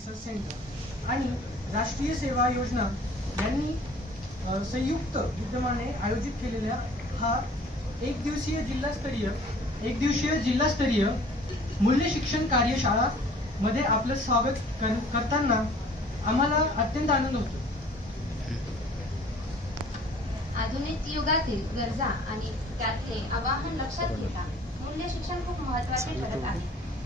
Research centre आणि राष्ट्रीय सेवा योजना यांनी संयुक्त विद्यमाने आयोजित केलेल्या हा एक दिवसीय जिल्हास्तरीय मूल्य शिक्षण कार्यशाळा मध्ये आपलं स्वागत करताना आम्हाला अत्यंत आनंद होतो. आधुनिक युगातील गरजा आणि त्यातले आवाहन लक्षात घेता मूल्य शिक्षण खूप महत्त्वाचे ठरत आहे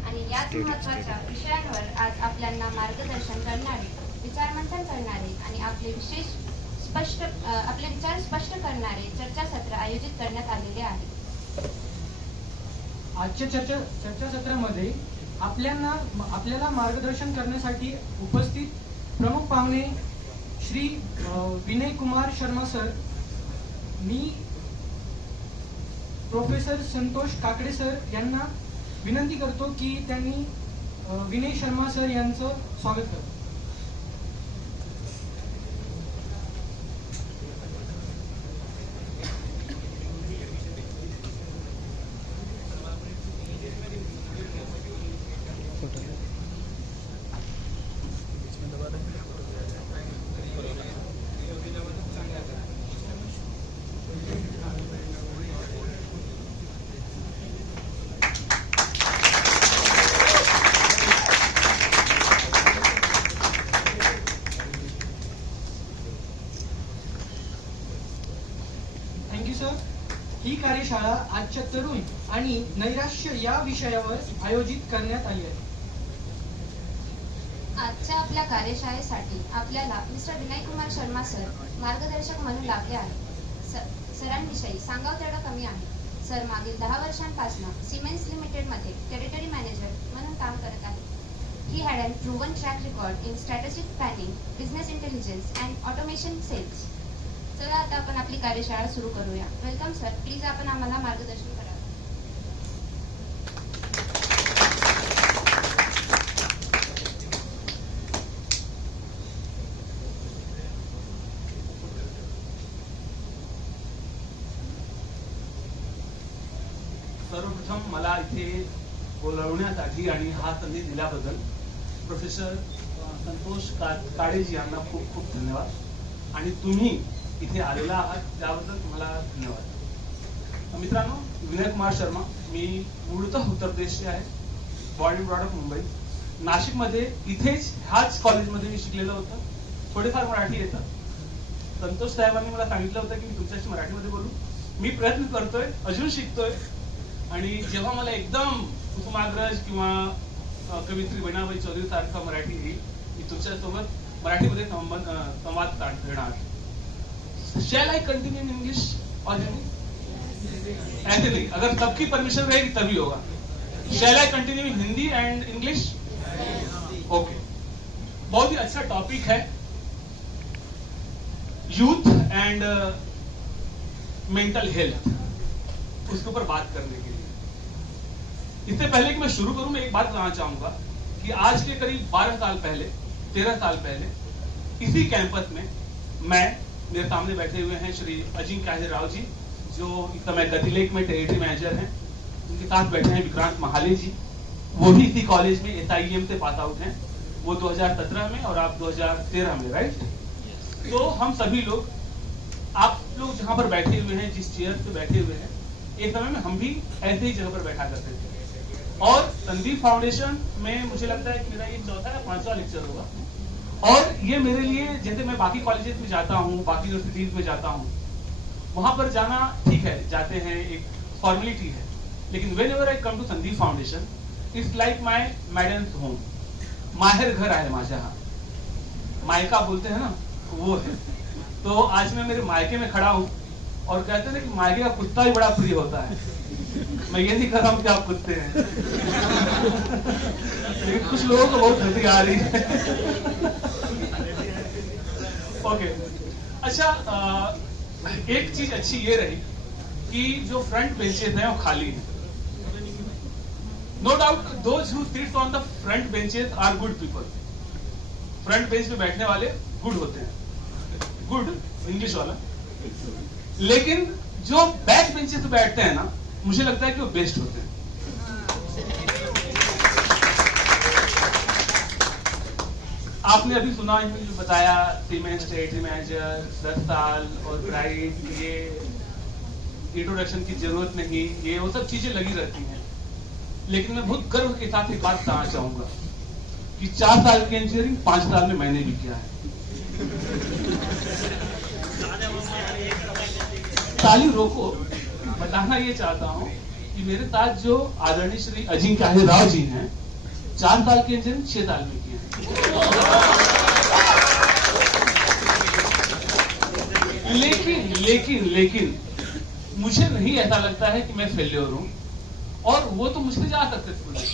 आणि याच महत्त्वाच्या विषयांवर आज आपल्याला मार्गदर्शन करणारे, विचारमंथन करणारे आणि आपले विचार स्पष्ट करणारे चर्चासत्र आयोजित करण्यात आलेले आहे. आजच्या चर्चासत्रामध्ये आपल्याला मार्गदर्शन करण्यासाठी उपस्थित प्रमुख पाहुणे श्री विनय कुमार शर्मा सर, मी प्रोफेसर संतोष काकडे सर यांना विनंती करतो की त्यांनी विनय शर्मा सर यांचं स्वागत करतो. ही कार्यशाळा आजच्या तरुण आणि नैराश्य या विषयावर आयोजित करण्यात आली आहे. आजच्या आपल्या कार्यशाळेसाठी आपल्याला मिस्टर विनय कुमार शर्मा सर मार्गदर्शक म्हणून लाभले आहेत. सरांविषयी सांगावं तेवढं कमी आहे. सर मागील 10 वर्षांपासून सिमेन्स लिमिटेडमध्ये टेरिटरी मॅनेजर म्हणून काम करत आहेत. He had a proven track record in strategic planning, business intelligence and automation sales. चला आता आपण आपली कार्यशाळा सुरू करूया. वेलकम सर, प्लीज आपण आम्हाला मार्गदर्शन करा. सर्वप्रथम मला इथे बोलवण्यासाठी आणि हा संधी दिल्याबद्दल प्रोफेसर संतोष काडेजी यांना खूप खूप धन्यवाद आणि तुम्ही इथे आलेला आहात त्याबद्दल तुम्हाला धन्यवाद. मित्रांनो, विनय कुमार शर्मा, मी मूळतः उत्तर प्रदेशचे आहे. Born and brought up Mumbai. नाशिकमध्ये इथेच ह्याच कॉलेजमध्ये मी शिकलेलं होतं. थोडेफार मराठी येतं. संतोष साहेबांनी मला सांगितलं होतं की मी तुमच्याशी मराठीमध्ये बोलू. मी प्रयत्न करतोय, अजून शिकतोय आणि जेव्हा मला एकदम कुसुमाग्रज किंवा कवित्री बहिणाबाई चौधरी सारखा मराठी येईल, मी तुमच्यासोबत मराठीमध्ये संवाद साधणार. Shall I continue in English or Hindi? ऐसे नहीं, अगर सबकी परमिशन रहेगी तभी होगा. Shall I continue in Hindi and English? Okay. बहुत ही अच्छा टॉपिक है, यूथ एंड मेंटल हेल्थ, उसके ऊपर बात करने के लिए. इससे पहले कि मैं शुरू करूं, मैं एक बात कहना चाहूंगा कि आज के करीब 12 साल पहले, 13 साल पहले इसी कैंपस में मेरे सामने बैठे हुए हैं श्री अजिंक्य राव जी, जो इस समय गतिलेख में टेरिटरी मैनेजर हैं. उनके साथ बैठे हैं विक्रांत महाले जी, वो भी इसी कॉलेज में SIEM से पास आउट हैं. वो 2017 में और आप 2013 में, राइट? तो हम सभी लोग, आप लोग जहां पर बैठे हुए हैं, जिस चेयर पे बैठे हुए हैं, एक समय में हम भी ऐसे ही जगह पर बैठा करते थे. और संदीप फाउंडेशन में मुझे लगता है कि मेरा ये 4था या 5वां लेक्चर होगा. और ये मेरे लिए, जैसे मैं बाकी कॉलेजेस में जाता हूँ, बाकी यूनिवर्सिटीज में जाता हूँ, वहां पर जाना ठीक है, जाते हैं, एक फॉर्मेलिटी है. लेकिन whenever I come to Sandeep foundation, it's like my maiden's home. माहेर घर आहे माझ्या, मायका बोलते हैं ना, वो है. तो आज मैं मेरे मायके में खड़ा हूँ और कहते हैं कि मायके का कुत्ता ही बड़ा प्रिय होता है. मैं ये नहीं कर रहा हूँ कि आप कुत्ते हैं, लेकिन कुछ लोगों को बहुत हंसी आ रही है. ओके, अच्छा, एक चीज अच्छी ये रही कि जो फ्रंट बेंचेस हैं वो खाली हैं. No doubt those who sits on the front benches are good people. Front bench पे बैठने वाले गुड होते हैं, गुड इंग्लिश वाला. लेकिन जो बैक बेंचेस पे बैठते हैं ना, मुझे लगता है कि वो बेस्ट होते हैं. आपने अभी सुना जो बताया सीमेंस टेरिटरी मैनेजर 10 साल और प्राइस ये इंट्रोडक्शन की जरूरत नहीं, ये वो सब चीजें लगी रहती हैं। लेकिन मैं बहुत गर्व के साथ एक बात कहना चाहूंगा कि 4 साल की इंजीनियरिंग 5 साल में मैंने भी किया है। ताली रोको, बताना ये चाहता हूं कि मेरे साथ जो आदरणीय श्री अजिंक्य राव जी हैं 4 साल की इंजीनियरिंग 6 साल में किए हैं। लेकिन मुझे नहीं ऐसा लगता है कि मैं फेल्योर हूं, और वो तो मुझसे ज्यादा सक्सेसफुल है।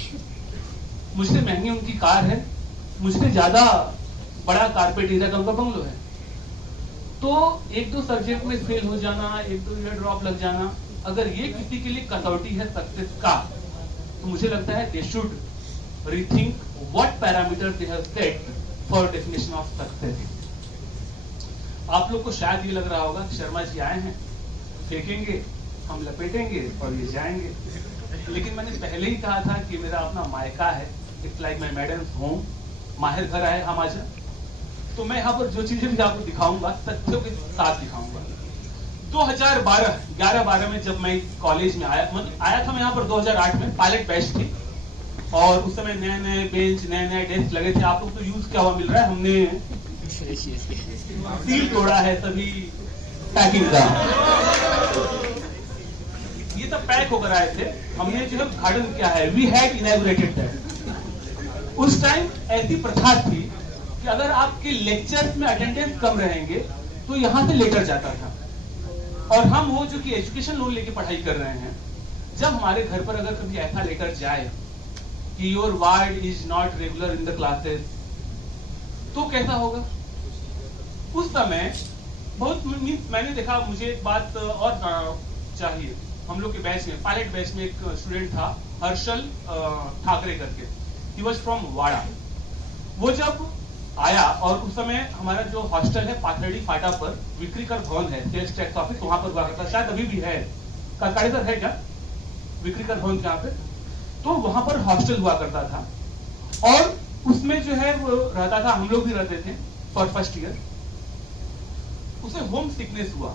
मुझसे महंगी उनकी कार है, मुझसे ज्यादा बड़ा कारपेट एरिया का उनका बंगलो है। तो 1-2 सब्जेक्ट में फेल हो जाना, 1-2 ईयर ड्रॉप लग जाना, अगर ये किसी के लिए कसौटी है सक्सेस का, तो मुझे लगता है they should rethink what parameter they have set for definition of success. आप लोग को शायद ये लग रहा होगा कि शर्मा जी आए हैं, फेंकेंगे, हम लपेटेंगे और ये जाएंगे। लेकिन मैंने पहले ही कहा था कि मेरा अपना मायका है, it's like my madams home, माहिर घर आए हम आज। तो मैं यहाँ पर जो चीजें भी आपको दिखाऊंगा तथ्यों के साथ दिखाऊंगा। 2012 में जब मैं कॉलेज में आया था, मैं यहाँ पर 2008 में पायलट बैच थी, और उस समय नए बेंच, नए डेस्क लगे थे। आप लोग तो यूज क्या हुआ मिल रहा है, हमने सील तोड़ा है सभी पैकिंग का। ये सब पैक होकर आए थे, हमने जो है उद्घाटन किया है, वी हैड इनॉग्रेटेड दैट। उस टाइम ऐसी प्रथा थी कि अगर आपके लेक्चर्स में अटेंडेंस कम रहेंगे तो यहां से लेटर जाता था। और हम वो जो कि एजुकेशन लोन लेके पढ़ाई कर रहे हैं, जब हमारे घर पर अगर कभी ऐसा लेटर जाए कि your ward is not regular in the classes, तो कैसा होगा? उस समय बहुत मैंने देखा, मुझे एक बात और चाहिए। हम लोग के बैच में, पायलट बैच में एक स्टूडेंट था, हर्षल ठाकरे करके, ही वाज फ्रॉम वाड़ा। वो जब आया, और उस समय हमारा जो हॉस्टल है पाथरडी फाटा पर विक्रीकर भवन है, सेल्स टैक्स ऑफिस, वहां पर हुआ करता, शायद अभी भी है, काकाड़ी सर है क्या विक्रीकर भवन यहाँ पे? तो वहां पर हॉस्टल हुआ करता था, और उसमें जो है वो रहता था, हम लोग भी रहते थे फॉर फर्स्ट ईयर। उसे होम सिकनेस हुआ,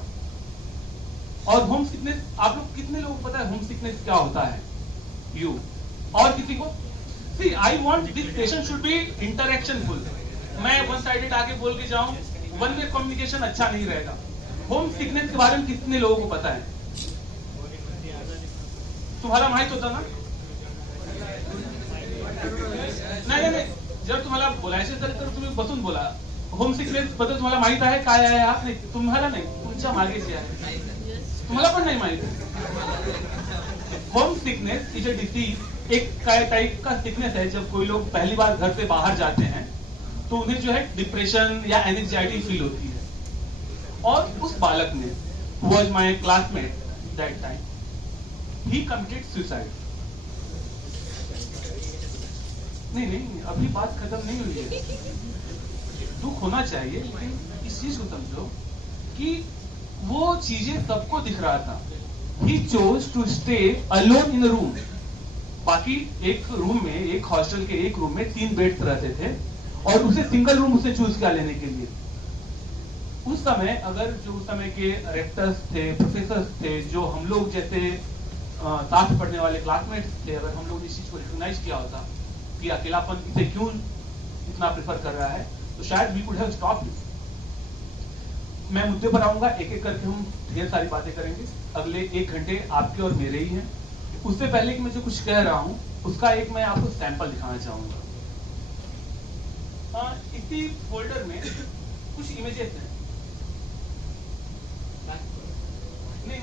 और होम सिकनेस, आप लोग कितने लोगों को पता है होम सिकनेस क्या होता है? यू और किसी को? See, I want this session should be interactionful. मैं वन साइडेड आके बोल के जाऊं, वन वे कम्युनिकेशन अच्छा नहीं रहेगा। होम सिकनेस के बारे में कितने लोगों को पता है? तुम्हारा माहित होता ना? नाही, जर तुम्हाला बोलायचे तर तुम्ही बसून बोला। होम सिकनेस बद्दल तुम्हाला माहित आहे काय आहे? आप नाही, तुम्हाला नाही, तुमच्या मागे जे आहे तुम्हाला पण नाही माहित। Home sickness is a disease, एक टाइप का सिकनेस है। जब कोई लोग पहली बार घर से बाहर जाते हैं तो उन्हें जो है डिप्रेशन या एंजाइटी फील होती है। और उस बालक ने, was my classmate that time, he committed suicide. नहीं, अभी बात खत्म नहीं हुई है। दुख होना चाहिए, लेकिन इस चीज को समझो कि वो चीजें सबको दिख रहा था। He chose to stay alone in a room. बाकी एक रूम में, एक हॉस्टल के एक रूम में 3 बेड्स रहते थे, और उसे सिंगल रूम उसे चूज किया लेने के लिए। उस समय अगर जो उस समय के रेक्टर्स थे, प्रोफेसर्स थे, जो हम लोग जैसे साथ पढ़ने वाले क्लासमेट्स थे, अगर हम लोग इस चीज को रिकॉग्नाइज किया होता कि अकेलापन इसे क्यों इतना प्रेफर कर रहा है, तो शायद we could have stopped it. मैं मुद्दे पर आऊंगा, एक एक करके हम ढेर सारी बातें करेंगे। अगले 1 घंटे आपके और मेरे ही हैं। उससे पहले कि मैं जो कुछ कह रहा हूं उसका एक मैं आपको सैंपल दिखाना चाहूंगा। इसी फोल्डर में कुछ इमेजेस हैं। नहीं,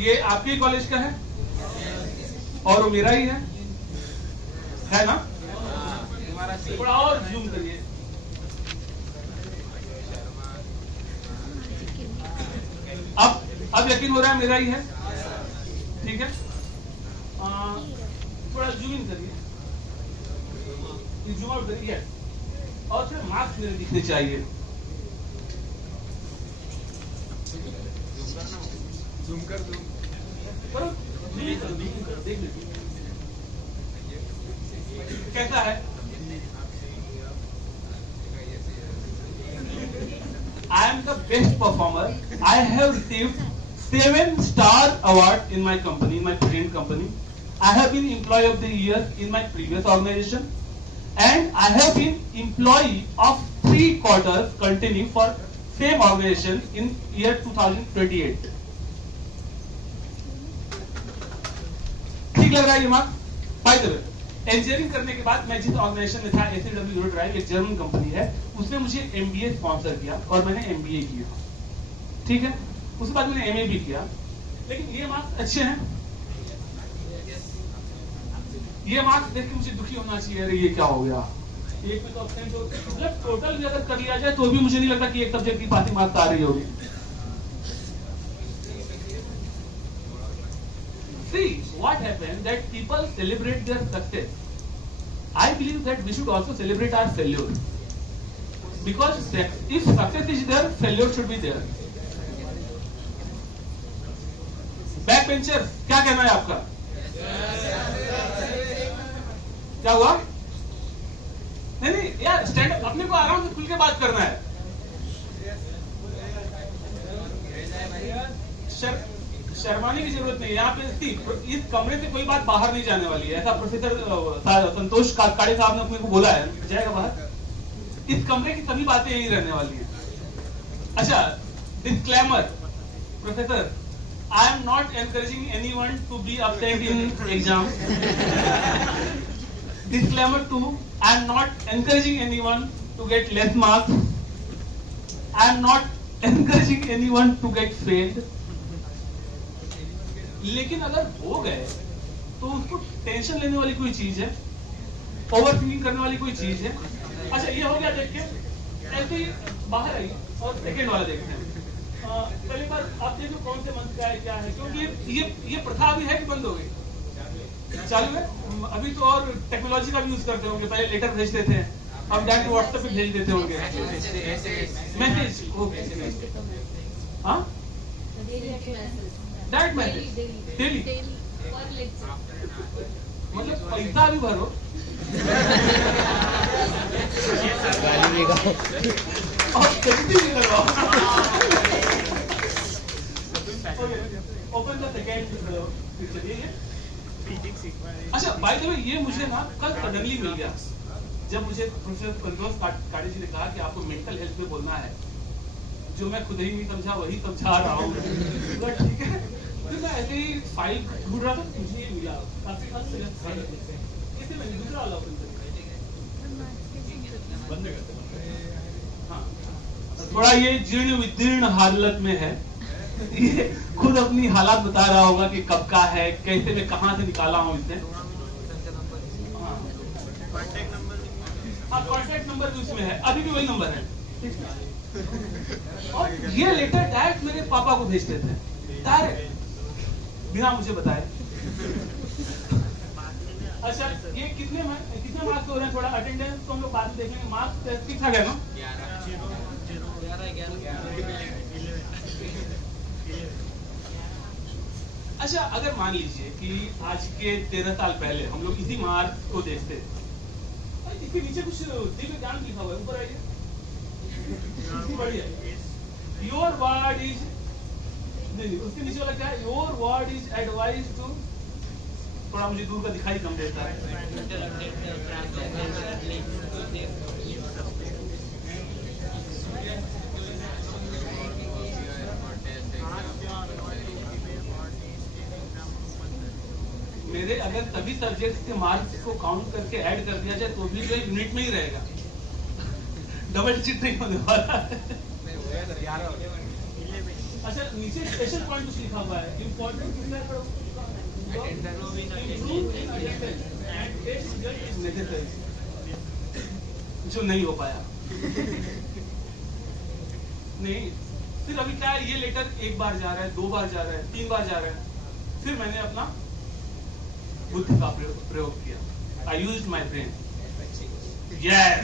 ये आपके कॉलेज का है और वो मेरा ही है ना? थोड़ा और जूम करिए। अब यकीन हो रहा है मेरा ही है, ठीक है? थोड़ा जूम इन करिए, जूम आउट करिए और फिर मार्क्स मेरे दिखने चाहिए। जूम कर करो, देख लीजिए कैसा है। I am the best performer. I have received 7-star award in my company, in my parent company. I have been employee of the year in my previous organization, and I have been employee of 3 quarters continue for same organization in year 2028. ठीक लग रहा है ये mark? By the way, engineering करने के बाद मैं जिस ऑर्गेनाइजेशन में था, ACW यूरोड्राइव, एक जर्मन कंपनी है, उसने मुझे MBA स्पॉन्सर किया और मैंने MBA किया, ठीक है? उसके बाद मैंने MA भी किया, लेकिन ये मार्क्स अच्छे हैं। ये मार्क्स देख के मुझे दुखी होना चाहिए, अरे ये क्या हो गया, एक में तो absent हो, मतलब टोटल भी अगर कर लिया जाए तो भी मुझे नहीं लगता कि एक सब्जेक्ट की पासिंग मार्क्स आ रही होगी। See, what happened that people celebrate their success. I believe that we should also celebrate our failure. Because if success is there, failure should be there. Backbencher, क्या कहना है आपका? क्या हुआ? नहीं यार, स्टैंड अप, अपने को आराम से खुल के बात करना है। शर्माने की जरूरत नहीं, यहाँ पे इस कमरे से कोई बात बाहर नहीं जाने वाली है, ऐसा प्रोफेसर संतोष काड़े साहब ने अपने को बोला है, जाएगा बाहर। इस कमरे की सभी बातें यही रहने वाली है। अच्छा, disclaimer, professor, I am not encouraging anyone to be absent in exam. Disclaimer 2, I am not encouraging anyone to get less marks. I am not encouraging anyone to get failed. लेकिन अगर हो गए तो उसको टेंशन लेने वाली कोई चीज है, ओवर थिंकिंग करने वाली कोई चीज है। अच्छा, ये हो गया, देख के ऐसे ही बाहर आइए और सेकेंड वाला देखते हैं। पहली बार आप देखो कौन से मंथ का है, क्या है, क्योंकि ये प्रथा अभी है कि बंद हो गई? चालू है अभी तो, और टेक्नोलॉजी का भी यूज करते होंगे। पहले लेटर भेजते थे, अब डायरेक्ट व्हाट्सएप पे भेज देते होंगे मैसेज। हाँ, डायरेक्ट मैसेज डेली, मतलब पैसा भी भरो और जल्दी भी करवाओ। ओपन द सेकंड पिक्चर, ये अच्छा, बाय द वे, ये मुझे ना कल सडनली मिल गया जब मुझे प्रोफेसर संतोष काड़े जी ने कहा कि आपको मेंटल हेल्थ पे बोलना है, जो मैं खुद ही नहीं समझा वही समझा रहा हूँ। ठीक है, फिर मैं ऐसे ही फाइल ढूंढ रहा था, मुझे ये मिला, काफी खास इसे मैंने दूसरा वाला ओपन कर। हाँ, थोड़ा ये जीर्ण विदीर्ण हालत में है, ये खुद अपनी हालात बता रहा होगा कि कब का है, कैसे मैं कहां से निकाला हूं इसे। हाँ, कॉन्टैक्ट नंबर भी उसमें है, अभी भी वही नंबर है। और ये लेटर डायरेक्ट मेरे पापा को भेजते थे, डायरेक्ट, बिना मुझे बताए। अच्छा, ये कितने मार्क्स हो रहे हैं? थोड़ा अटेंडेंस तो हम लोग बाद में देखेंगे। मार्क्स ठीक ठाक है ना? अच्छा, अगर मान लीजिए कि आज के 13 साल पहले हम लोग इसी मार्क्स को देखते, इसके नीचे कुछ दिव्य ज्ञान लिखा हुआ है, ऊपर आइए, बढ़िया। योर वार्ड इज, नहीं, उसके नीचे वाला क्या है? Your ward is advise to, थोड़ा मुझे दूर का दिखाई कम देता है। मेरे अगर सभी सब्जेक्ट्स के मार्क्स को काउंट करके ऐड कर दिया जाए तो भी जो यूनिट में ही रहेगा, डबल डिजिट नहीं होने वाला है। अच्छा नीचे स्पेशल पॉइंट कुछ लिखा हुआ है, इम्पोर्टेंट जो नहीं हो पाया। नहीं, फिर अभी क्या है, ये लेटर एक बार जा रहा है, 2 बार जा रहा है, 3 बार जा रहा है, फिर मैंने अपना बुद्धि का प्रयोग किया। I used my brain. Yes.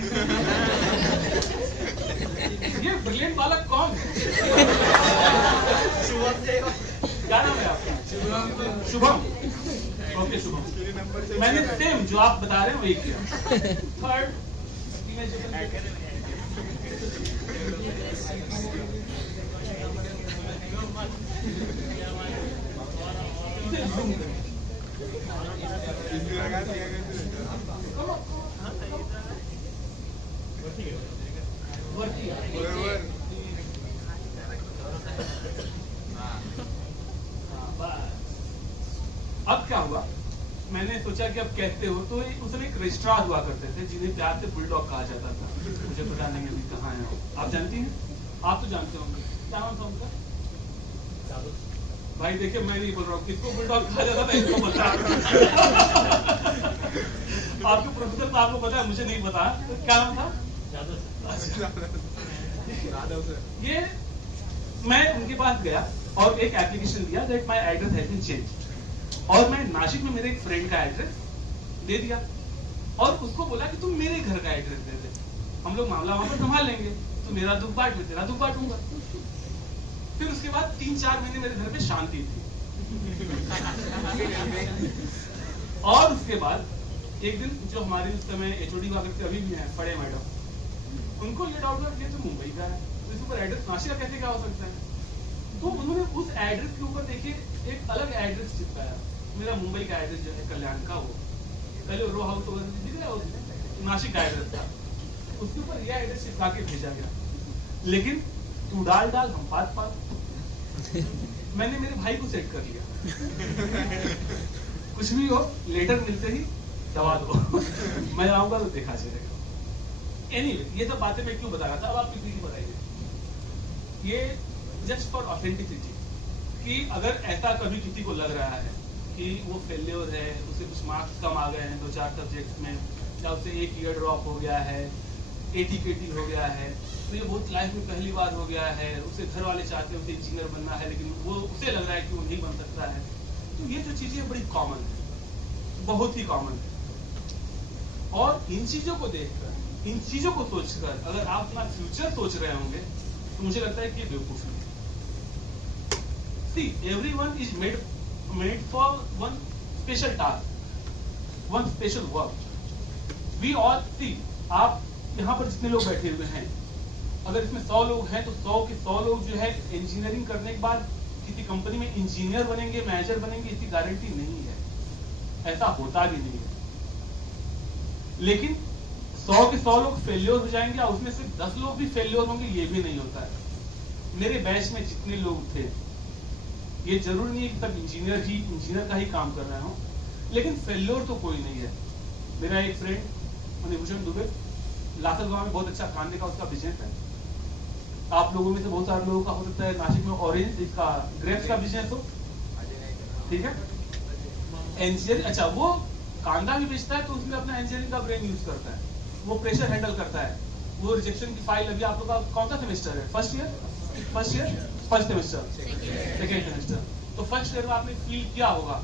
ये ब्रिलियंट बालक कौन है? क्या नाम है आपका? शुभम। ओके शुभम, मैंने सेम जो आप बता रहे हैं वही किया। थर्ड अब क्या हुआ, मैंने सोचा कि अब कहते हो तो उसमें एक रजिस्ट्रार हुआ करते थे जिन्हें प्यार से बुलडॉग कहा जाता था। मुझे पता नहीं अभी कहाँ है, आप जानती हैं? आप तो जानते होंगे, क्या नाम था उनका? भाई देखिए मैं नहीं बोल रहा हूँ किसको बुलडॉग कहा जाता था, इसको पता। आपके प्रोफेसर साहब को पता है, मुझे नहीं पता। तो क्या नाम था? ये मैं उनके पास गया और एक एप्लीकेशन दिया that my address has been change, और मैं नासिक में मेरे एक फ्रेंड का एड्रेस दे दिया और उसको बोला कि तुम मेरे घर का एड्रेस दे दे, हम लोग मामला वहां पर संभाल लेंगे, तो मेरा दुख बांट, मैं तेरा दुख बांटूंगा। फिर उसके बाद 3-4 महीने मेरे घर में शांति थी। और उसके बाद एक दिन जो हमारे उस समय एचओडी हुआ करते अभी भी हैं, पड़े मैडम, उनको ये डाउट हुआ कि तो मुंबई का है, तो इसके ऊपर एड्रेस नासिक का कैसे क्या हो सकता है? तो उन्होंने उस एड्रेस के ऊपर देखिए एक अलग एड्रेस चिपकाया, मेरा मुंबई का एड्रेस जो है कल्याण का, वो पहले रो हाउस दिख रहा है, नासिक का एड्रेस था, उसके ऊपर यह एड्रेस चिपका के भेजा गया। लेकिन तू डाल हम पात मैंने मेरे भाई को सेट कर लिया। कुछ भी हो लेटर मिलते ही दबा दो। मैं आऊंगा तो देखा चलेगा। एनीवे, ये सब बातें मैं क्यों बता रहा था, अब आप किसी की बताइए। ये जस्ट फॉर ऑथेंटिसिटी, कि अगर ऐसा कभी किसी को लग रहा है कि वो फेल्योर है, उसे कुछ मार्क्स कम आ गए हैं 2-4 सब्जेक्ट में, या उसे एक ईयर ड्रॉप हो गया है, एटीकेटी हो गया है, तो ये बहुत लाइफ में पहली बार हो गया है, उसे घर वाले चाहते हैं उसे इंजीनियर बनना है, लेकिन वो उसे लग रहा है कि वो नहीं बन सकता है, तो ये जो चीजें बड़ी कॉमन है, बहुत ही कॉमन है। और इन चीजों को देखकर, इन चीजों को सोचकर अगर आप अपना फ्यूचर सोच रहे होंगे तो मुझे लगता है कि ये बेवकूफी है। See, everyone is made for one special task, one special work. We all see, आप यहाँ पर जितने लोग बैठे हुए हैं, अगर इसमें 100 लोग हैं तो 100 के 100 लोग जो है इंजीनियरिंग करने के बाद किसी कंपनी में इंजीनियर बनेंगे, मैनेजर बनेंगे, इसकी गारंटी नहीं है, ऐसा होता भी नहीं है। लेकिन 100 के 100 लोग फेल्योर हो जाएंगे और उसमें से 10 लोग भी फेल्योर होंगे, ये भी नहीं होता है। मेरे बैच में जितने लोग थे, ये जरूर नहीं है कि सब इंजीनियर का ही काम कर रहे हो, लेकिन फेल्योर तो कोई नहीं है। मेरा एक फ्रेंड मणिभूषण दुबे, लासल गांव में बहुत अच्छा खाने का उसका बिजनेस है। आप लोगों में से बहुत सारे लोगों का हो सकता है नासिक में ऑरेंज इसका ग्रेप्स का बिजनेस हो, ठीक है। इंजीनियर, अच्छा वो कांदा भी बेचता है, तो उसमें अपना इंजीनियरिंग का ब्रेन यूज करता है, वो प्रेशर हैंडल करता है। वो रिजेक्शन की फाइल अभी आप लोग का कौन सा सेमेस्टर है? First semester, second semester. तो फर्स्ट ईयर में आपने फील किया होगा,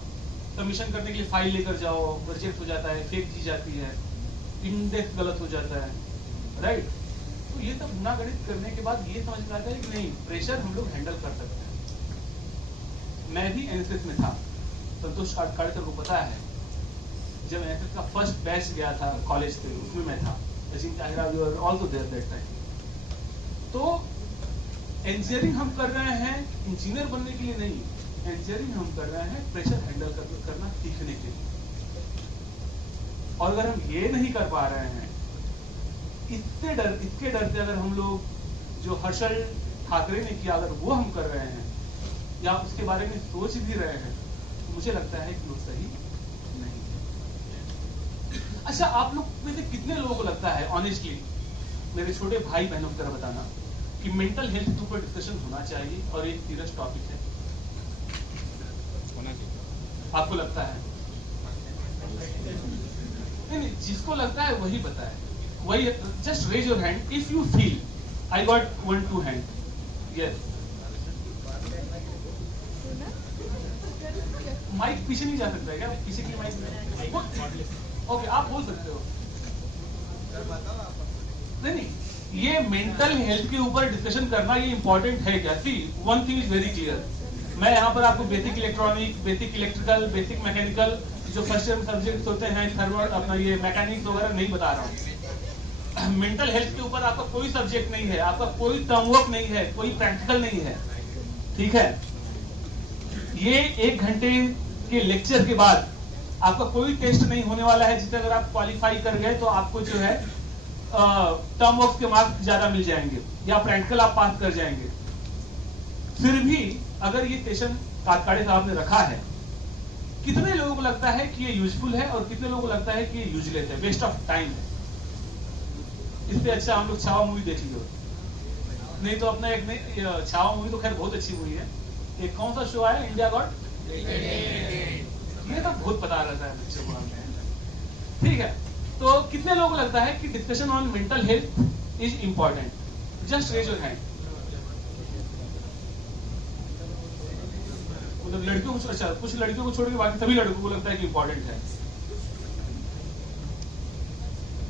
सबमिशन करने के लिए फाइल लेकर जाओ, रिजेक्ट हो जाता है, फेक दी जाती है, इंडेक्स गलत हो जाता है, राइट। तो ये सब गुना गणित करने के बाद ये समझ में आता है कि नहीं, प्रेशर हम लोग हैंडल कर सकते हैं। मैं भी एनएसएस में था, संतोष काटकर को पता है, जब एनएसएस का फर्स्ट बैच गया था कॉलेज पे, उसमें मैं था। Also there that time. तो इंजीनियरिंग हम कर रहे हैं इंजीनियर बनने के लिए नहीं, इंजीनियरिंग हम कर रहे हैं प्रेशर हैंडल करना सीखने के लिए। और अगर हम ये नहीं कर पा रहे हैं, इसके डर से अगर हम लोग जो हर्षल ठाकरे ने किया, अगर वो हम कर रहे हैं या उसके बारे में सोच भी रहे हैं, तो मुझे लगता है कि वो सही नहीं है। अच्छा, आप लोग में से कितने लोगों को लगता है ऑनेस्टली, मेरे छोटे भाई बहनों की तरह बताना, कि मेंटल हेल्थ के ऊपर डिस्कशन होना चाहिए और एक सीरियस टॉपिक है? होना चाहिए। आपको लगता है? नहीं, जिसको लगता है वही बताए, वही just raise your hand if you feel. I got 1-2 hand. Yes, mike पीछे नहीं जा सकता है क्या? पीछे की माइक? ओके, आप बोल सकते हो। नहीं, ये मेंटल हेल्थ के ऊपर डिस्कशन करना ये इंपॉर्टेंट है क्या? See, one thing is very clear. मैं यहाँ पर आपको basic electronic, basic electrical, basic mechanical जो फर्स्ट ईयर सब्जेक्ट्स होते हैं, थर्मल अपना ये मैकेनिक्स वगैरह नहीं बता रहा हूँ। मेंटल हेल्थ के ऊपर आपका कोई सब्जेक्ट नहीं है, आपका कोई टर्मवर्क नहीं है, कोई प्रैक्टिकल नहीं है, ठीक है? ये 1 घंटे के लेक्चर के बाद आपका कोई टेस्ट नहीं होने वाला है, जिससे अगर आप क्वालिफाई कर गए तो आपको जो है टर्म वर्क के मार्क्स ज्यादा मिल जाएंगे या प्रैक्टिकल आप पास कर जाएंगे। फिर भी अगर ये सेशन काटकाड़े साहब ने रखा है, कितने लोगों को लगता है कि ये यूजफुल है और कितने लोगों को लगता है कि ये यूजलेस है, वेस्ट ऑफ टाइम है? इससे अच्छा हम लोग छावा मूवी देख लियो। नहीं तो अपना एक नहीं, छावा मूवी तो खैर बहुत अच्छी मूवी है। एक कौन सा शो आया, इंडिया गॉट, ये तो बहुत पता रहता है बच्चों को। ठीक है, तो कितने लोगों को लगता है कि discussion on mental health is important? Just raise your hand. मतलब लड़कियों को, अच्छा कुछ लड़कियों को छोड़ के बाकी सभी लड़कों को लगता है कि इंपॉर्टेंट है।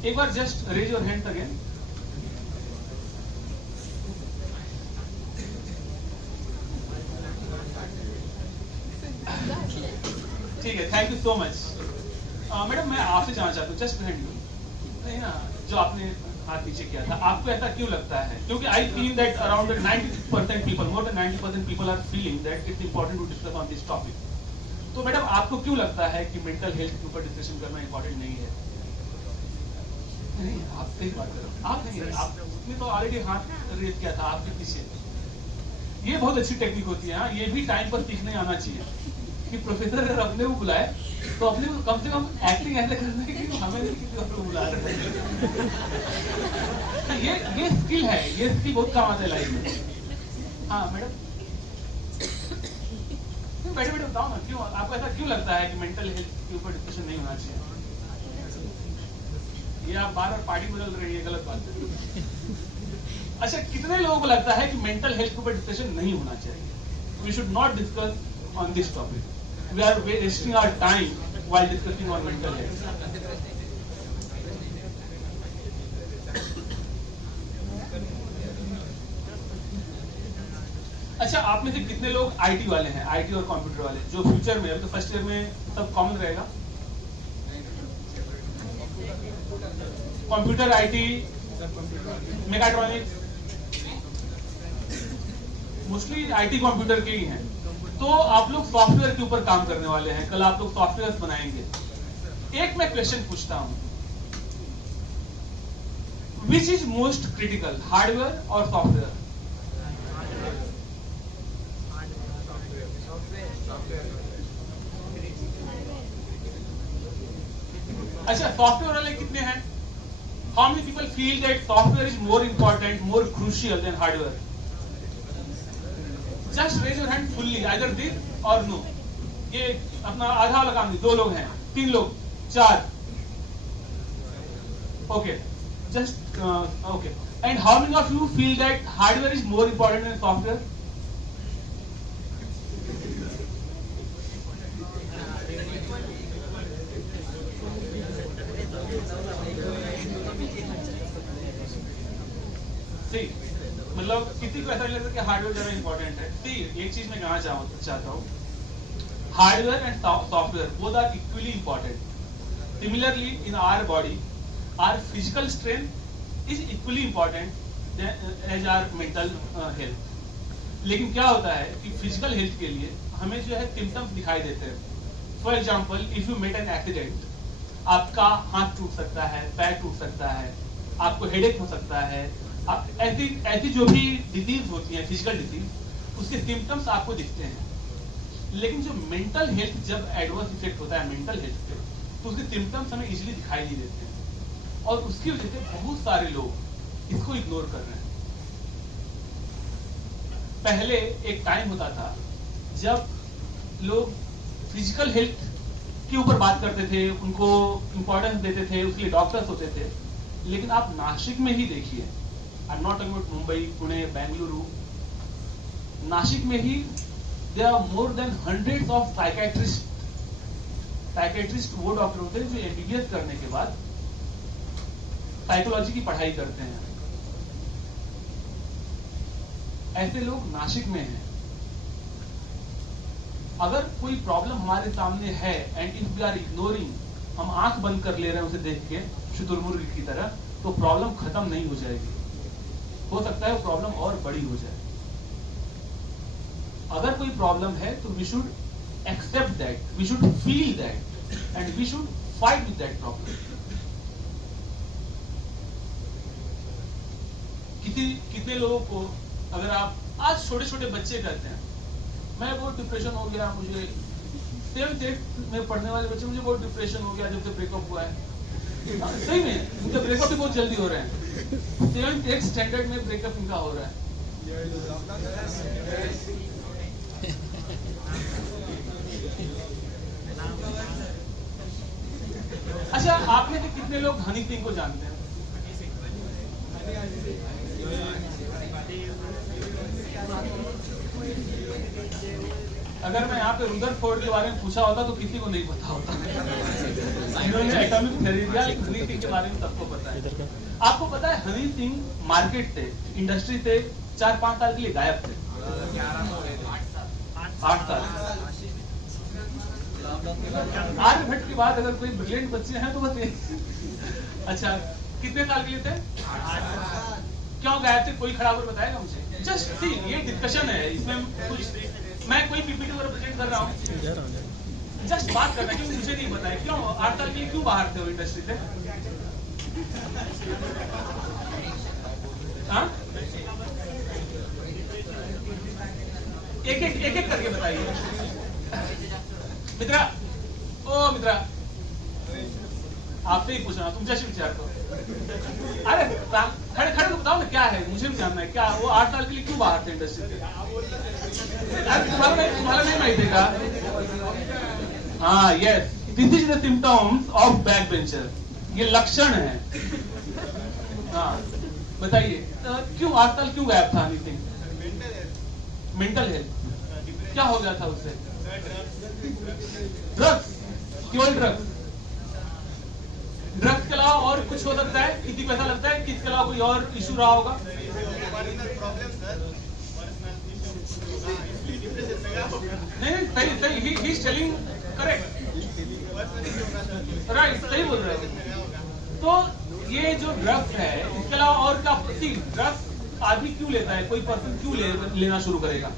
एक बार just raise your hand again. ठीक है, thank you so much. Madam मैं आपसे जानना चाहता हूँ, जस्ट नहीं ना, जो आपने हाथ पीछे किया था, आपको ऐसा क्यों लगता है? क्योंकि I feel that around 90% people, more than 90% people are feeling that it's important to discuss on this topic. तो मैडम आपको क्यों लगता है कि मेंटल हेल्थ के ऊपर डिस्कशन करना इंपॉर्टेंट नहीं है? नहीं, आप सही बात करो, आप नहीं, आपने तो ऑलरेडी हाथ रेज किया था आपके पीछे। ये बहुत अच्छी टेक्निक होती है। हाँ, ये भी टाइम पर सीखने आना चाहिए कि प्रोफेसर अगर अपने को बुलाए तो अपने को कम से कम एक्टिंग ऐसे करना है कि हमें नहीं किसी और को बुला रहे हैं। तो ये स्किल है, ये स्किल बहुत काम आता है लाइफ में। हाँ मैडम, बैठे बैठे बताओ ना, क्यों आपको ऐसा क्यों लगता है कि मेंटल हेल्थ के ऊपर डिस्कशन नहीं होना चाहिए? ये आप बार बार पार्टी बदल रही है, गलत बात है। अच्छा, कितने लोगों को लगता है कि मेंटल हेल्थ के ऊपर डिस्कशन नहीं होना चाहिए? We should not discuss on this topic. We are wasting our time while discussing on mental health. अच्छा, आप में से कितने लोग आईटी वाले हैं, आईटी और कंप्यूटर वाले, जो फ्यूचर में, अभी तो फर्स्ट ईयर में सब कॉमन रहेगा, computer, IT, mechatronics, mostly IT computer के ही हैं। तो आप लोग सॉफ्टवेयर के ऊपर काम करने वाले हैं, कल आप लोग सॉफ्टवेयर बनाएंगे। एक मैं क्वेश्चन पूछता हूं, which is most critical, hardware और सॉफ्टवेयर? अच्छा, सॉफ्टवेयर वाले कितने हैं? How many people feel that software is more important, more crucial than hardware? Just raise your hand fully, either this और नो। ये अपना आधा लगा दीजिए। 2 लोग हैं, 3 लोग, 4, okay, just okay. And how many of you feel that hardware is more important than software? सही, मतलब किसी को ऐसा नहीं लगता कि हार्डवेयर ज्यादा इंपॉर्टेंट है। सी, एक चीज मैं कहना चाहता हूँ, hardware and software both are equally important. Similarly in our body, our physical strength is equally important as our mental health. लेकिन क्या होता है कि फिजिकल हेल्थ के लिए हमें जो है सिम्टम्स दिखाई देते हैं। For example, if you met an accident, आपका हाथ टूट सकता है, पैर टूट सकता है, आपको हेडेक हो सकता है, ऐसी जो भी डिजीज होती है, फिजिकल डिजीज, उसके सिम्टम्स आपको दिखते हैं। लेकिन जो मेंटल हेल्थ, जब एडवर्स इफेक्ट होता है मेंटल हेल्थ पे, तो उसके सिम्टम्स हमें इजीली दिखाई नहीं देते हैं, और उसकी वजह से बहुत सारे लोग इसको इग्नोर कर रहे हैं। पहले एक टाइम होता था जब लोग फिजिकल हेल्थ के ऊपर बात करते थे, उनको इंपॉर्टेंस देते थे, उसके लिए डॉक्टर्स होते थे। लेकिन आप नासिक में ही देखिए, I am not talking about Mumbai, Pune, Bengaluru, Nashik में ही there are more than hundreds of psychiatrist वो डॉक्टर होते हैं जो एमबीबीएस करने के बाद साइकोलॉजी की पढ़ाई करते हैं। ऐसे लोग नासिक में हैं। अगर कोई प्रॉब्लम हमारे सामने है and if we are ignoring, हम आंख बंद कर ले रहे हैं उसे देख के शुतुरमुर्ग की तरह, तो प्रॉब्लम खत्म नहीं हो जाएगी, हो सकता है वो प्रॉब्लम और बड़ी हो जाए। अगर कोई प्रॉब्लम है तो we should accept that, we should feel that and we should fight with that problem. कितने लोगों को, अगर आप आज छोटे छोटे बच्चे कहते हैं मैं बहुत डिप्रेशन हो गया, मुझे 7th 8th में पढ़ने वाले बच्चे, मुझे बहुत डिप्रेशन हो गया जब से ब्रेकअप हुआ है। सही में उनके ब्रेकअप भी बहुत जल्दी हो रहे हैं, 7th 8th स्टैंडर्ड में ब्रेकअप इनका हो रहा है। अच्छा, आप में से कितने लोग हनी सिंह को जानते हैं? अगर मैं यहाँ पे रुदरफोर्ड के बारे में पूछा होता तो किसी को नहीं पता होता। इन्होंने एटॉमिक थ्योरी के बारे में सबको पता है। आपको पता है हनी सिंह मार्केट से, इंडस्ट्री से 4-5 साल के लिए गायब थे। 8 साल। आर्यभट्ट के बाद अगर कोई ब्रिलियंट बच्चे हैं तो बस ये। अच्छा, कितने साल के लिए थे? क्यों गायब थे? कोई खड़ा होकर बताएगा मुझे? जस्ट सी, ये डिस्कशन है, इसमें कुछ मैं कोई पीपीटी को रिप्रेजेंट कर रहा हूँ, जस्ट बात करना, क्योंकि मुझे नहीं पता है क्यों 8 साल के लिए क्यों बाहर थे वो इंडस्ट्री से। हाँ, एक करके बताइए। मित्रा, ओ मित्रा, आपसे ही पूछना, तुम जैसे विचार करो। अरे खड़े खड़े को बताओ ना क्या है, मुझे भी जानना है क्या वो 8 साल के लिए क्यों बाहर थे इंडस्ट्री से? तुम्हारा नहीं माहिती का? हाँ, yes, this is the symptoms of back bencher, ये लक्षण है। हाँ, बताइए क्यों 8 साल क्यों गायब था हनी सिंह? मेंटल हेल्थ क्या हो गया था उससे? ड्रग्स, केवल ड्रग्स। ड्रग्स के अलावा और कुछ हो सकता है? किसी को ऐसा लगता है कि इसके अलावा कोई और इशू रहा होगा? नहीं, सही, he is telling correct, right, सही बोल रहे हैं। तो ये जो ड्रग्स है, इसके अलावा और क्या? ड्रग्स आदमी क्यों लेता है, कोई पर्सन क्यों लेना शुरू करेगा?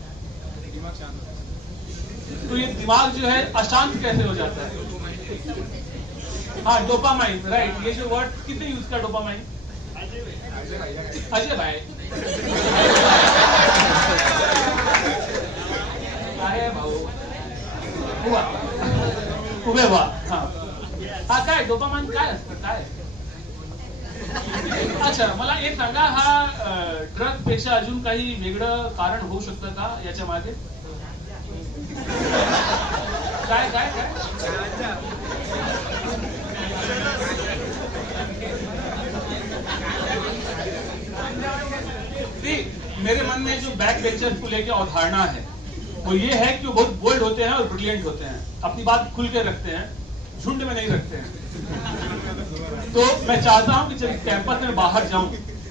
तो ये दिमाग जो है अशांत कैसे हो जाता है? हाँ, डोपामाइन, राइट। ये जो वर्ड किसने यूज किया, डोपामाइन? अजय भाई। अरे भाऊ उभे व्हा, हा काय डोपामाइन काय असतं, काय? अच्छा, मला एक सांगा, हा ड्रग पेक्षा अजून काही वेगळं कारण होऊ शकतं का याच्या मागे? काय काय काय? मेरे मन में जो बैक बेंचर्स को लेकर अवधारणा है वो ये है कि वो बहुत बोल्ड होते हैं और ब्रिलियंट होते हैं, अपनी बात खुल के रखते हैं, झुंड में नहीं रखते हैं। तो मैं चाहता हूं कि जब कैंपस में बाहर जाऊं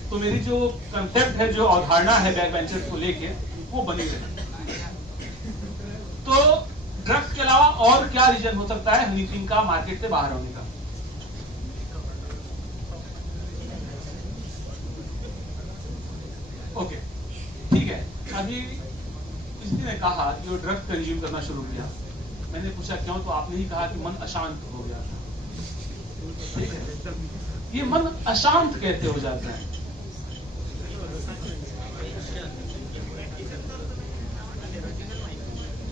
तो मेरी जो कंसेप्ट है, जो अवधारणा है बैक बेंचर्स को लेके, वो बनी रहे। तो ड्रग्स के अलावा और क्या रीजन हो सकता है हनी सिंह का मार्केट से बाहर होने का? ओके, ठीक है। अभी किसी ने कहा कि वो ड्रग्स कंज्यूम करना शुरू किया, मैंने पूछा क्यों, तो आपने ही कहा कि मन अशांत हो गया था। ठीक है, ये मन अशांत कैसे हो जाता है?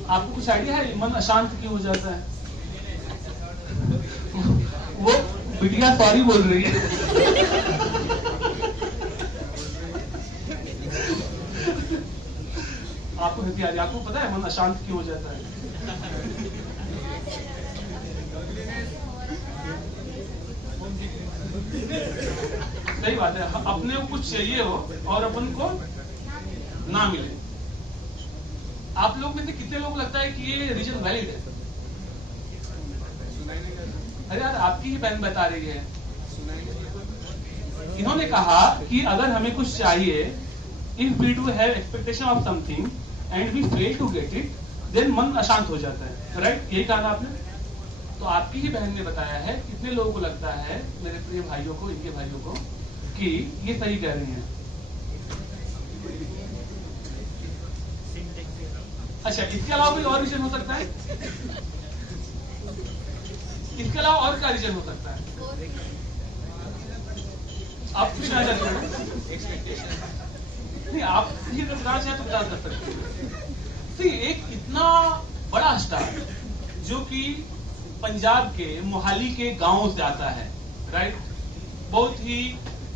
आपको कुछ आइडिया है मन अशांत क्यों हो जाता है? वो बिटिया सॉरी बोल रही है। आपको हंसी आ रही है, आपको पता है मन अशांत क्यों हो जाता है? सही बात है, अपने को कुछ चाहिए हो और अपन को ना मिले। आप लोग में से कितने लोग लगता है कि ये रीजन वैलिड है? अरे यार, आपकी ही बहन बता रही है। इन्होंने कहा कि अगर हमें कुछ चाहिए, if we do have expectation of something and we fail to get it, then मन अशांत हो जाता है। राइट, यही कहा आपने। तो आपकी ही बहन ने बताया है। कितने लोगों को लगता है, मेरे प्रिय भाइयों को, इनके भाइयों को, कि ये सही कह रही हैं? अच्छा, इसके अलावा कोई और रीजन हो सकता है? इसके अलावा और क्या रीजन हो सकता है? आप कुछ ना करते नहीं, आप ये बता चाहे तो बता सकते हैं। एक इतना बड़ा स्टार जो कि पंजाब के मोहाली के गांव से आता है, राइट, बहुत ही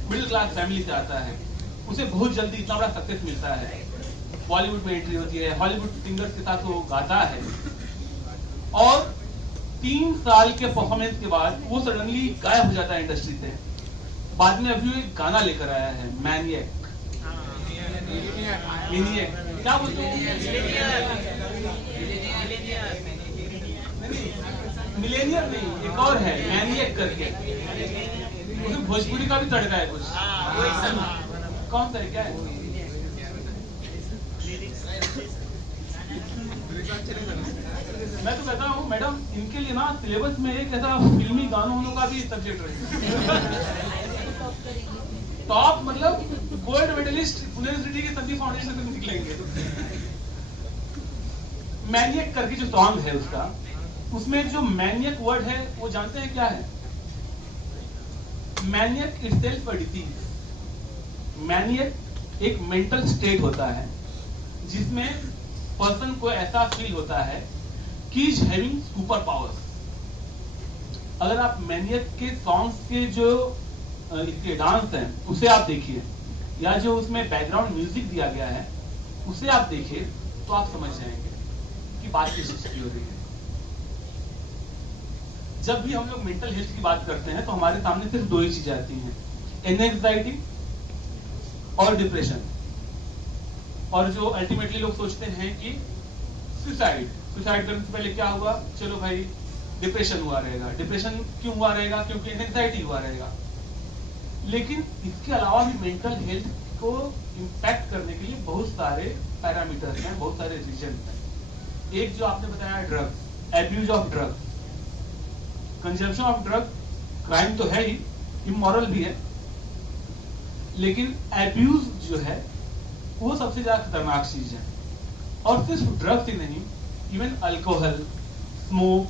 मिडिल क्लास फैमिली से आता है, उसे बहुत जल्दी इतना बड़ा सक्सेस मिलता है, बॉलीवुड में एंट्री होती है, हॉलीवुड सिंगर्स के साथ वो गाता है, और 3 साल के परफॉर्मेंस के बाद वो सडनली गायब हो जाता है इंडस्ट्री से। बाद में अभी वो एक गाना लेकर आया है, मैनिएक। क्या बोलते हैं? मिलेनियर नहीं, एक और है मैनिएक करके, उसमें भोजपुरी का भी तड़का है कुछ। कौन सा है, क्या है? मैं तो कहता हूँ मैडम, इनके लिए ना सिलेबस में एक ऐसा फिल्मी गानों का भी सब्जेक्ट रहे। टॉप मतलब गोल्ड मेडलिस्ट पुणे यूनिवर्सिटी के संदीप फाउंडेशन से निकलेंगे। मैनिएक करके जो सॉन्ग है उसका, उसमें जो मैनिएक वर्ड है वो जानते हैं क्या है? Maniac itself a disease. Maniac एक मेंटल स्टेट होता है जिसमें पर्सन को ऐसा फील होता है कि इज हैविंग सुपर पावर्स। अगर आप मैनिएक के सॉन्ग्स के जो इसके डांस हैं उसे आप देखिए, या जो उसमें बैकग्राउंड म्यूजिक दिया गया है उसे आप देखिए, तो आप समझ जाएंगे कि बात किस चीज की हो रही है। जब भी हम लोग मेंटल हेल्थ की बात करते हैं तो हमारे सामने सिर्फ 2 ही चीजें आती हैं, एंजाइटी और डिप्रेशन। और जो अल्टीमेटली लोग सोचते हैं कि सुसाइड करने से पहले क्या हुआ, चलो भाई डिप्रेशन हुआ रहेगा। डिप्रेशन क्यों हुआ रहेगा? क्योंकि एंजाइटी हुआ रहेगा। लेकिन इसके अलावा भी मेंटल हेल्थ को इंपैक्ट करने के लिए बहुत सारे पैरामीटर्स हैं, बहुत सारे रीजन हैं। एक जो आपने बताया drugs, abuse of drugs, consumption of drug crime तो है ही, इमोरल भी है, लेकिन एब्यूज जो है वो सबसे ज्यादा खतरनाक चीज है। और सिर्फ ड्रग्स ही नहीं, इवन अल्कोहल, स्मोक,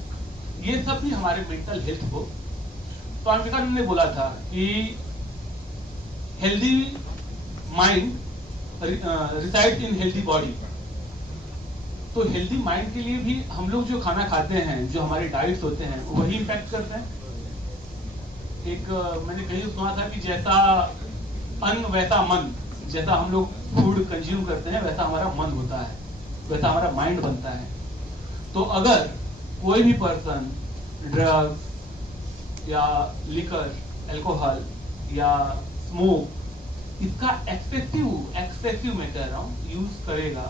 ये सब भी हमारे मेंटल हेल्थ को। तो विवेकानंद ने बोला था कि healthy mind resides in healthy body. तो हेल्दी माइंड के लिए भी हम लोग जो खाना खाते हैं, जो हमारे डाइट्स होते हैं, वही इम्पैक्ट करते हैं। एक मैंने कहीं सुना था कि जैसा अन्न वैसा मन, जैसा हम लोग फूड कंज्यूम करते हैं वैसा हमारा मन होता है, वैसा हमारा माइंड बनता है। तो अगर कोई भी पर्सन ड्रग्स या लिकर, अल्कोहल या स्मोक, इसका एक्सेसिव मैं कह रहा हूं यूज करेगा,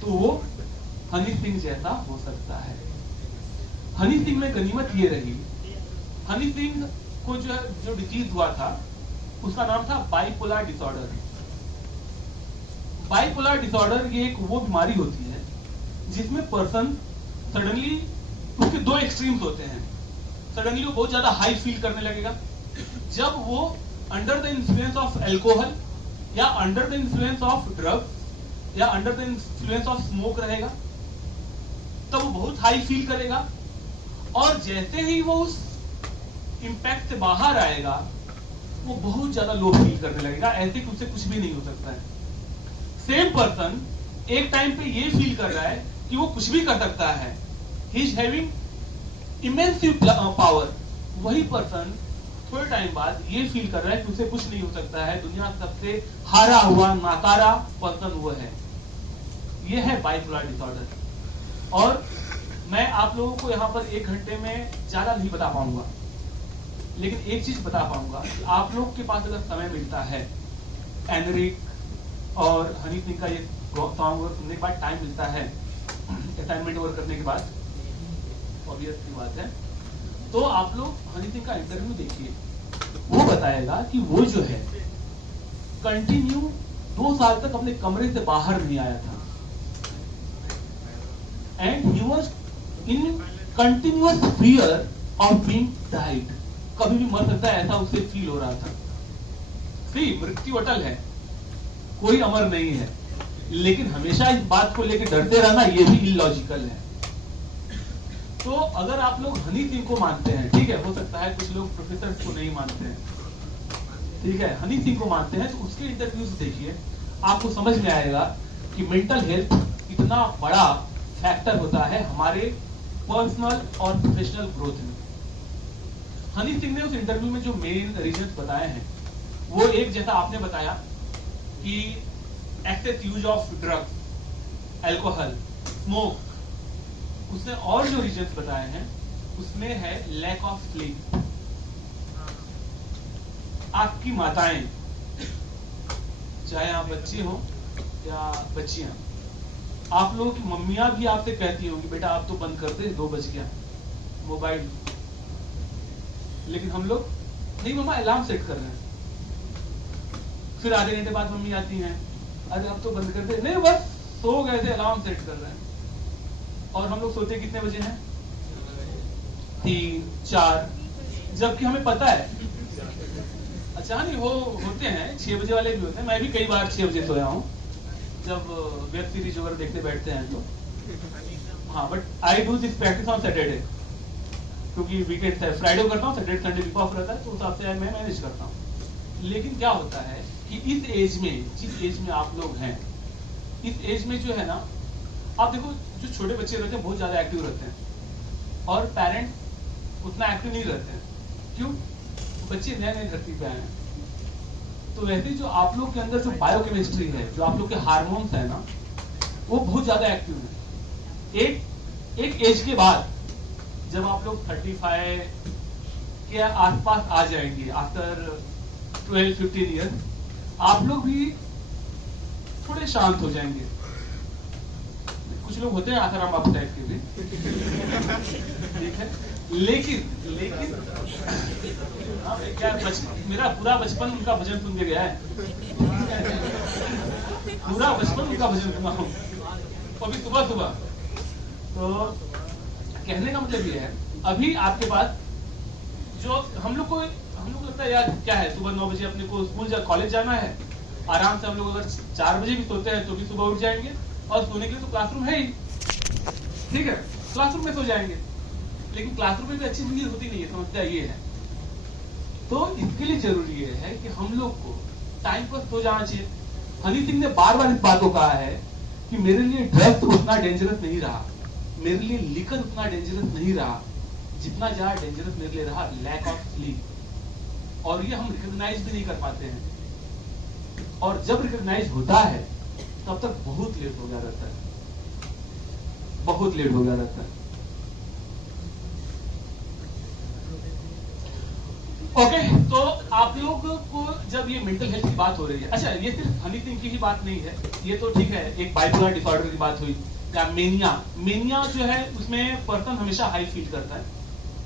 तो वो हनी सिंह जैसा हो सकता है। हनी सिंह में गनीमत ये रही, हनी सिंह को जो डिजीज हुआ था उसका नाम था बाइपोलर डिसऑर्डर। बाइपोलर डिसऑर्डर ये एक वो बीमारी होती है जिसमें पर्सन सडनली, उसके 2 एक्सट्रीम्स होते हैं। सडनली वो बहुत ज्यादा हाई फील करने लगेगा जब वो under the influence of alcohol या under the influence of drugs या under the influence of smoke रहेगा, तब वो बहुत हाई फील करेगा। और जैसे ही वो उस इंपैक्ट से बाहर आएगा वो बहुत ज्यादा लो फील करने लगेगा, ऐसे कि उससे कुछ भी नहीं हो सकता है। सेम पर्सन एक टाइम पे ये फील कर रहा है कि वो कुछ भी कर सकता है, ही इज हैविंग इमेंसिव पावर। वही पर्सन थोड़े टाइम बाद ये फील कर रहा है कि उसे कुछ नहीं हो सकता है, दुनिया सबसे हारा हुआ नाकारा पर्सन वो है। ये है बाइपोलर डिसऑर्डर। और मैं आप लोगों को यहाँ पर 1 घंटे में ज्यादा नहीं बता पाऊंगा, लेकिन एक चीज बता पाऊंगा कि आप लोग के पास अगर समय मिलता है, एनरिक और हनी सिंह का ये सॉन्ग सुनने के बाद टाइम मिलता है, असाइनमेंट वर्क करने के बाद, ऑब्वियस सी बात है, तो आप लोग हनी सिंह का इंटरव्यू देखिए। वो बताएगा कि वो जो है कंटिन्यू 2 साल तक अपने कमरे से बाहर नहीं आया था, and he was in continuous fear of being died. कभी भी मर सकता है ऐसा उसे फील हो रहा था। मृत्यु अटल है, कोई अमर नहीं है, लेकिन हमेशा इस बात को लेकर डरते रहना ये भी इलॉजिकल है। तो अगर आप लोग हनी सिंह को मानते हैं, ठीक है, हो सकता है कुछ लोग प्रोफेसर को नहीं मानते हैं, ठीक है, हनी सिंह को मानते हैं, तो उसके इंटरव्यूज देखिए, आपको समझ में आएगा कि मेंटल हेल्थ कितना बड़ा फैक्टर होता है हमारे पर्सनल और प्रोफेशनल ग्रोथ में। हनी सिंह ने उस इंटरव्यू में जो मेन रीजंस बताए हैं, वो एक जैसा आपने बताया कि excess use of drugs, alcohol, smoke, उसने और जो रीजंस बताए हैं उसमें है लैक ऑफ स्लीप। आपकी माताएं, चाहे आप बच्चे हो या बच्चियां, आप लोगों की मम्मियां भी आपसे कहती होंगी बेटा आप तो बंद कर दे, 2 बज गया मोबाइल, लेकिन हम लोग नहीं मम्मा अलार्म सेट कर रहे हैं। फिर आधे घंटे बाद मम्मी आती हैं, अरे अब तो बंद कर दे, नहीं बस सो गए थे, अलार्म सेट कर रहे हैं। और हम लोग सोते कितने बजे हैं? 3, 4, जबकि हमें पता है, अच्छा नहीं, वो होते हैं 6 बजे वाले भी होते हैं, मैं भी कई बार 6 बजे सोया हूँ जब वेब सीरीज वगैरह देखते बैठते हैं तो, हाँ, but I do this practice on Saturday, क्योंकि वीकेंड है, फ्राइडे करता हूँ, सैटरडे संडे वीक ऑफ रहता है, तो उस हिसाब से मैं मैनेज करता हूँ। लेकिन क्या होता है कि इस एज में, जिस एज में आप लोग हैं, इस एज में जो है ना, आप देखो जो छोटे बच्चे रहते हैं बहुत ज्यादा एक्टिव रहते हैं, और पेरेंट्स उतना एक्टिव नहीं रहते हैं। क्यों? बच्चे नए नए धरती पे आए हैं। तो वैसे जो आप लोग के अंदर जो बायोकेमिस्ट्री है, जो आप लोग के हार्मोन्स है ना, वो बहुत ज्यादा एक्टिव है। एक एज के बाद जब आप लोग 35 के आसपास आ जाएंगे, आफ्टर 12-15 ईयर्स, आप लोग भी थोड़े शांत हो जाएंगे। कुछ लोग होते हैं आसाराम बापू टाइप के भी, ठीक है, लेकिन हाँ क्या मेरा पूरा बचपन उनका भजन सुन के गया है, पूरा बचपन उनका भजन सुना हूँ, अभी सुबह। तो कहने का मतलब ये है, अभी आपके पास जो हम लोग लगता है यार क्या है, सुबह 9 बजे अपने को स्कूल कॉलेज जाना है, आराम से हम लोग अगर 4 बजे भी सोते हैं तो भी सुबह उठ जाएंगे, और सोने के लिए तो क्लासरूम है ही, ठीक है, क्लासरूम में सो जाएंगे। लेकिन क्लासरूम में भी अच्छी जिंदगी होती नहीं है, समस्या ये है। तो इसके लिए जरूरी ये है कि हम लोग को टाइम पर सो जाना चाहिए। हनी सिंह ने बार बार इस बात को कहा है कि मेरे लिए ड्रग्स उतना डेंजरस नहीं रहा, मेरे लिए लिकर उतना डेंजरस नहीं रहा, जितना ज्यादा डेंजरस मेरे लिए रहा लैक ऑफ स्लीप। और ये हम रिकॉग्नाइज भी नहीं कर पाते हैं, और जब रिकॉग्नाइज होता है तब तक बहुत लेट हो गया रहता है, बहुत लेट हो गया रहता है। ओके, तो आप लोग को जब ये मेंटल हेल्थ की बात हो रही है, अच्छा ये सिर्फ हनी सिंह की ही बात नहीं है, ये तो ठीक है, एक बाइपोलर डिसऑर्डर की बात हुई, या मेनिया जो है उसमें पर्सन हमेशा हाई फील करता है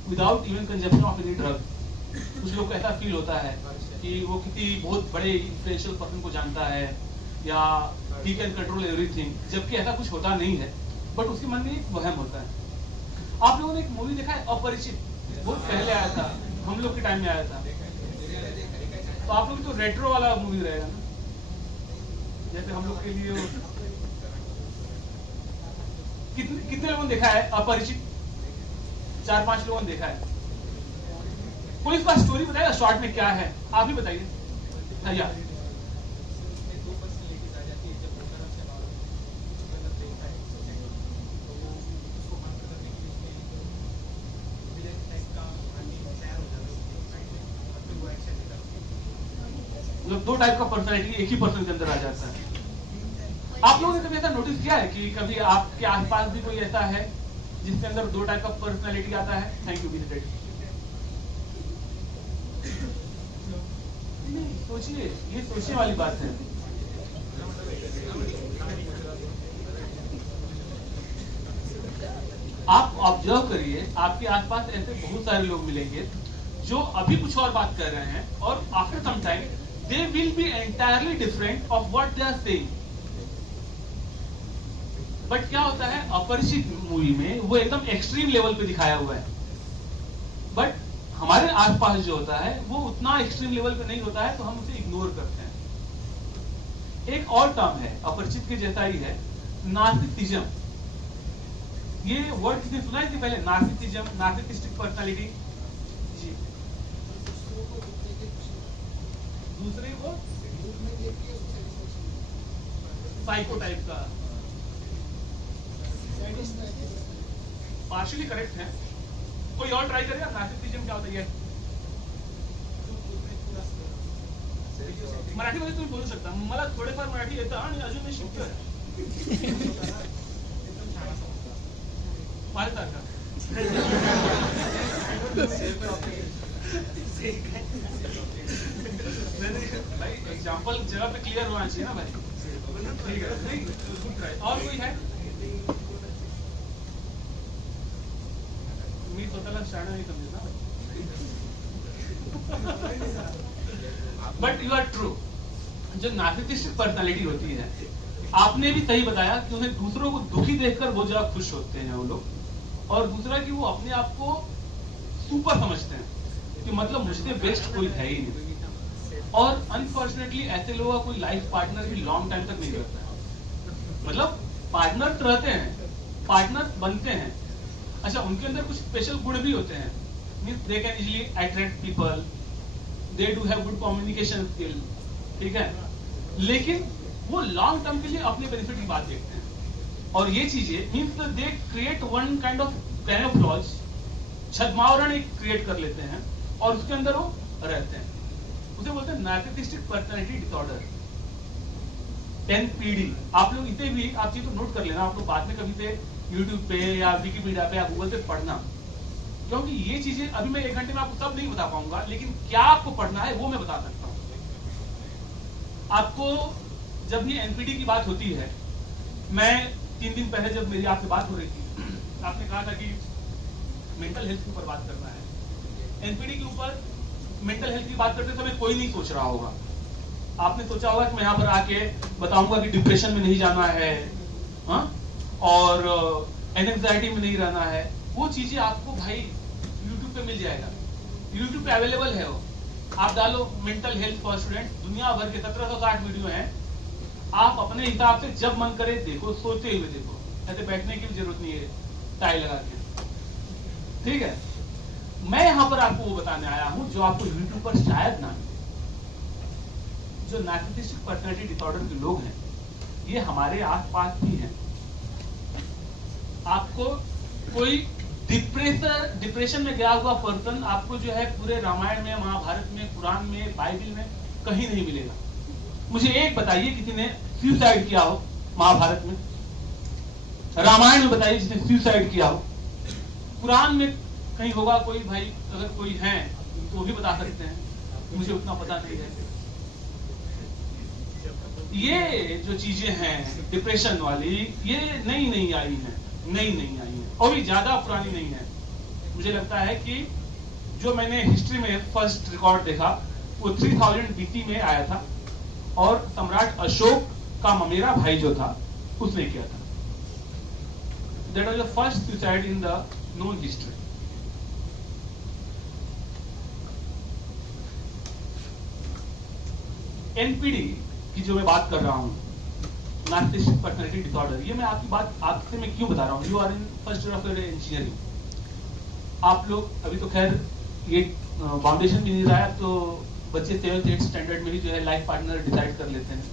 without even consumption of any drug. कुछ लोग को ऐसा फील होता है कि वो किसी बहुत बड़े इंफ्लुएंशियल पर्सन को जानता है, या ही कैन कंट्रोल एवरीथिंग, जबकि ऐसा कुछ होता नहीं है, बट उसके मन में एक वहम होता है। आप लोगों ने एक मूवी देखा है अपरिचित, बहुत पहले आया था, हम लोग के टाइम में आया था, तो आप लोग तो रेट्रो वाला मूवी रहेगा ना, जैसे हम लोग के लिए कितने लोगों ने देखा है अपरिचित? 4-5 लोगों ने देखा है। कोई इसका स्टोरी बताएगा शॉर्ट में क्या है? आप ही बताइए भैया। मतलब 2 टाइप का पर्सनैलिटी एक ही पर्सन के अंदर आ जाता है। आप लोगों ने कभी ऐसा नोटिस किया है कि कभी आपके आसपास भी कोई ऐसा है जिसके अंदर दो टाइप का पर्सनालिटी आता है? Thank you visited. नहीं, सोचिए, ये सोचने वाली बात है। आप ऑब्जर्व करिए, आपके आसपास ऐसे बहुत सारे लोग मिलेंगे जो अभी कुछ और बात कर रहे हैं और after some time they will be entirely different of what they are saying. But क्या होता है, अपरिचित मूवी में वो एकदम एक्सट्रीम लेवल पे दिखाया हुआ है, बट हमारे आसपास जो होता है वो उतना एक्सट्रीम लेवल पे नहीं होता है, तो हम उसे इग्नोर करते हैं। एक और टर्म है, अपरिचित के जैसा ही है, नार्सिसिज्म। ये वर्ड किसने सुना है पहले? Narcissism, narcissistic personality. जी, दूसरे को साइको टाइप का, पार्शियली करेक्ट है। कोई और ट्राई करेगा? नार्सिसिज्म क्या होता है? मराठीमध्ये तुम्ही बोलू शकता, मला थोडेफार मराठी येतं आणि अजून मी शिकतोय. माझ्यासारखा भाई, एग्जाम्पल जगह पे क्लियर होना चाहिए ना भाई। ठीक है, नहीं गुड ट्राई। और कोई है? मी स्वतःला शाणा नाही समजत ना। But you are true. जो नार्सिसिस्टिक पर्सनालिटी होती है, आपने भी सही बताया कि उन्हें दूसरों को दुखी देखकर वो ज्यादा खुश होते हैं वो लोग, और दूसरा कि वो अपने आप को सुपर समझते हैं कि मतलब मुझसे बेस्ट कोई है ही नहीं। और अनफॉर्चुनेटली ऐसे लोगों का कोई लाइफ पार्टनर भी लॉन्ग टाइम तक नहीं रहता है। मतलब पार्टनर रहते हैं, पार्टनर बनते हैं, अच्छा उनके अंदर कुछ स्पेशल गुण भी होते हैं, means they can easily attract people, they do have good communication skill, ठीक है, लेकिन वो लॉन्ग टर्म के लिए अपने बेनिफिट की बात देखते हैं। और ये चीजें means they create one kind of camouflage, छद्मावरण एक क्रिएट कर लेते हैं और उसके अंदर वो रहते हैं। उसे बोलते हैं नार्सिसिस्टिक पर्सनालिटी डिसऑर्डर, NPD। आप लोग इसे भी आप चीज को नोट कर लेना, आप लोग बाद में कभी पे यूट्यूब पे या विकिपीडिया पे या गूगल पे पढ़ना, क्योंकि ये चीजें अभी मैं 1 घंटे में आपको सब नहीं बता पाऊंगा, लेकिन क्या आपको पढ़ना है वो मैं बता सकता हूं आपको। जब ये NPD की बात होती है, मैं 3 दिन पहले जब मेरी आपसे बात हो रही थी, आपने कहा था कि मेंटल हेल्थ के ऊपर बात करना है। NPD के ऊपर मेंटल हेल्थ की बात करते समय कोई नहीं सोच रहा होगा। आपने सोचा होगा कि मैं यहाँ पर आके बताऊंगा कि डिप्रेशन में नहीं जाना है, हाँ, और एंजाइटी में नहीं रहना है। वो चीजें आपको भाई यूट्यूब पे मिल जाएगा, यूट्यूब पे अवेलेबल है वो। आप डालो मेंटल हेल्थ फॉर स्टूडेंट, दुनिया भर के 1760 वीडियो हैं। आप अपने हिसाब से जब मन करे देखो, सोते हुए देखो, ऐसे बैठने की भी जरूरत नहीं है टाई लगा के, ठीक है। मैं यहाँ पर आपको वो बताने आया हूं जो आपको यूट्यूब पर शायद ना। जो नार्सिसिस्टिक पर्सनालिटी डिसऑर्डर के लोग हैं, ये हमारे आसपास भी हैं। आपको कोई डिप्रेशन में गया हुआ पर्सन आपको जो है पूरे रामायण में, महाभारत में, कुरान में, बाइबल में कहीं नहीं मिलेगा। मुझे एक बताइए किसी ने सुसाइड किया हो महाभारत में, रामायण में बताइए जिसने सुसाइड किया हो। कुरान में कहीं होगा कोई भाई, अगर कोई है तो वो भी बता सकते हैं, मुझे उतना पता नहीं है। ये जो चीजें हैं डिप्रेशन वाली, ये नई आई हैं और भी ज्यादा पुरानी नहीं है। मुझे लगता है कि जो मैंने हिस्ट्री में फर्स्ट रिकॉर्ड देखा वो 3000 BC में आया था, और सम्राट अशोक का ममेरा भाई जो था उसने किया था। That was the first suicide in the known history. NPD की जो मैं बात कर रहा हूं, नार्सिसिस्टिक पर्सनालिटी डिसऑर्डर, ये मैं आपकी बात आपसे मैं क्यों बता रहा हूं? You are in first year of engineering. आप लोग अभी तो खैर ये फाउंडेशन भी नहीं रहा, तो बच्चे 7th 8th स्टैंडर्ड में ही जो है लाइफ पार्टनर डिसाइड कर लेते हैं,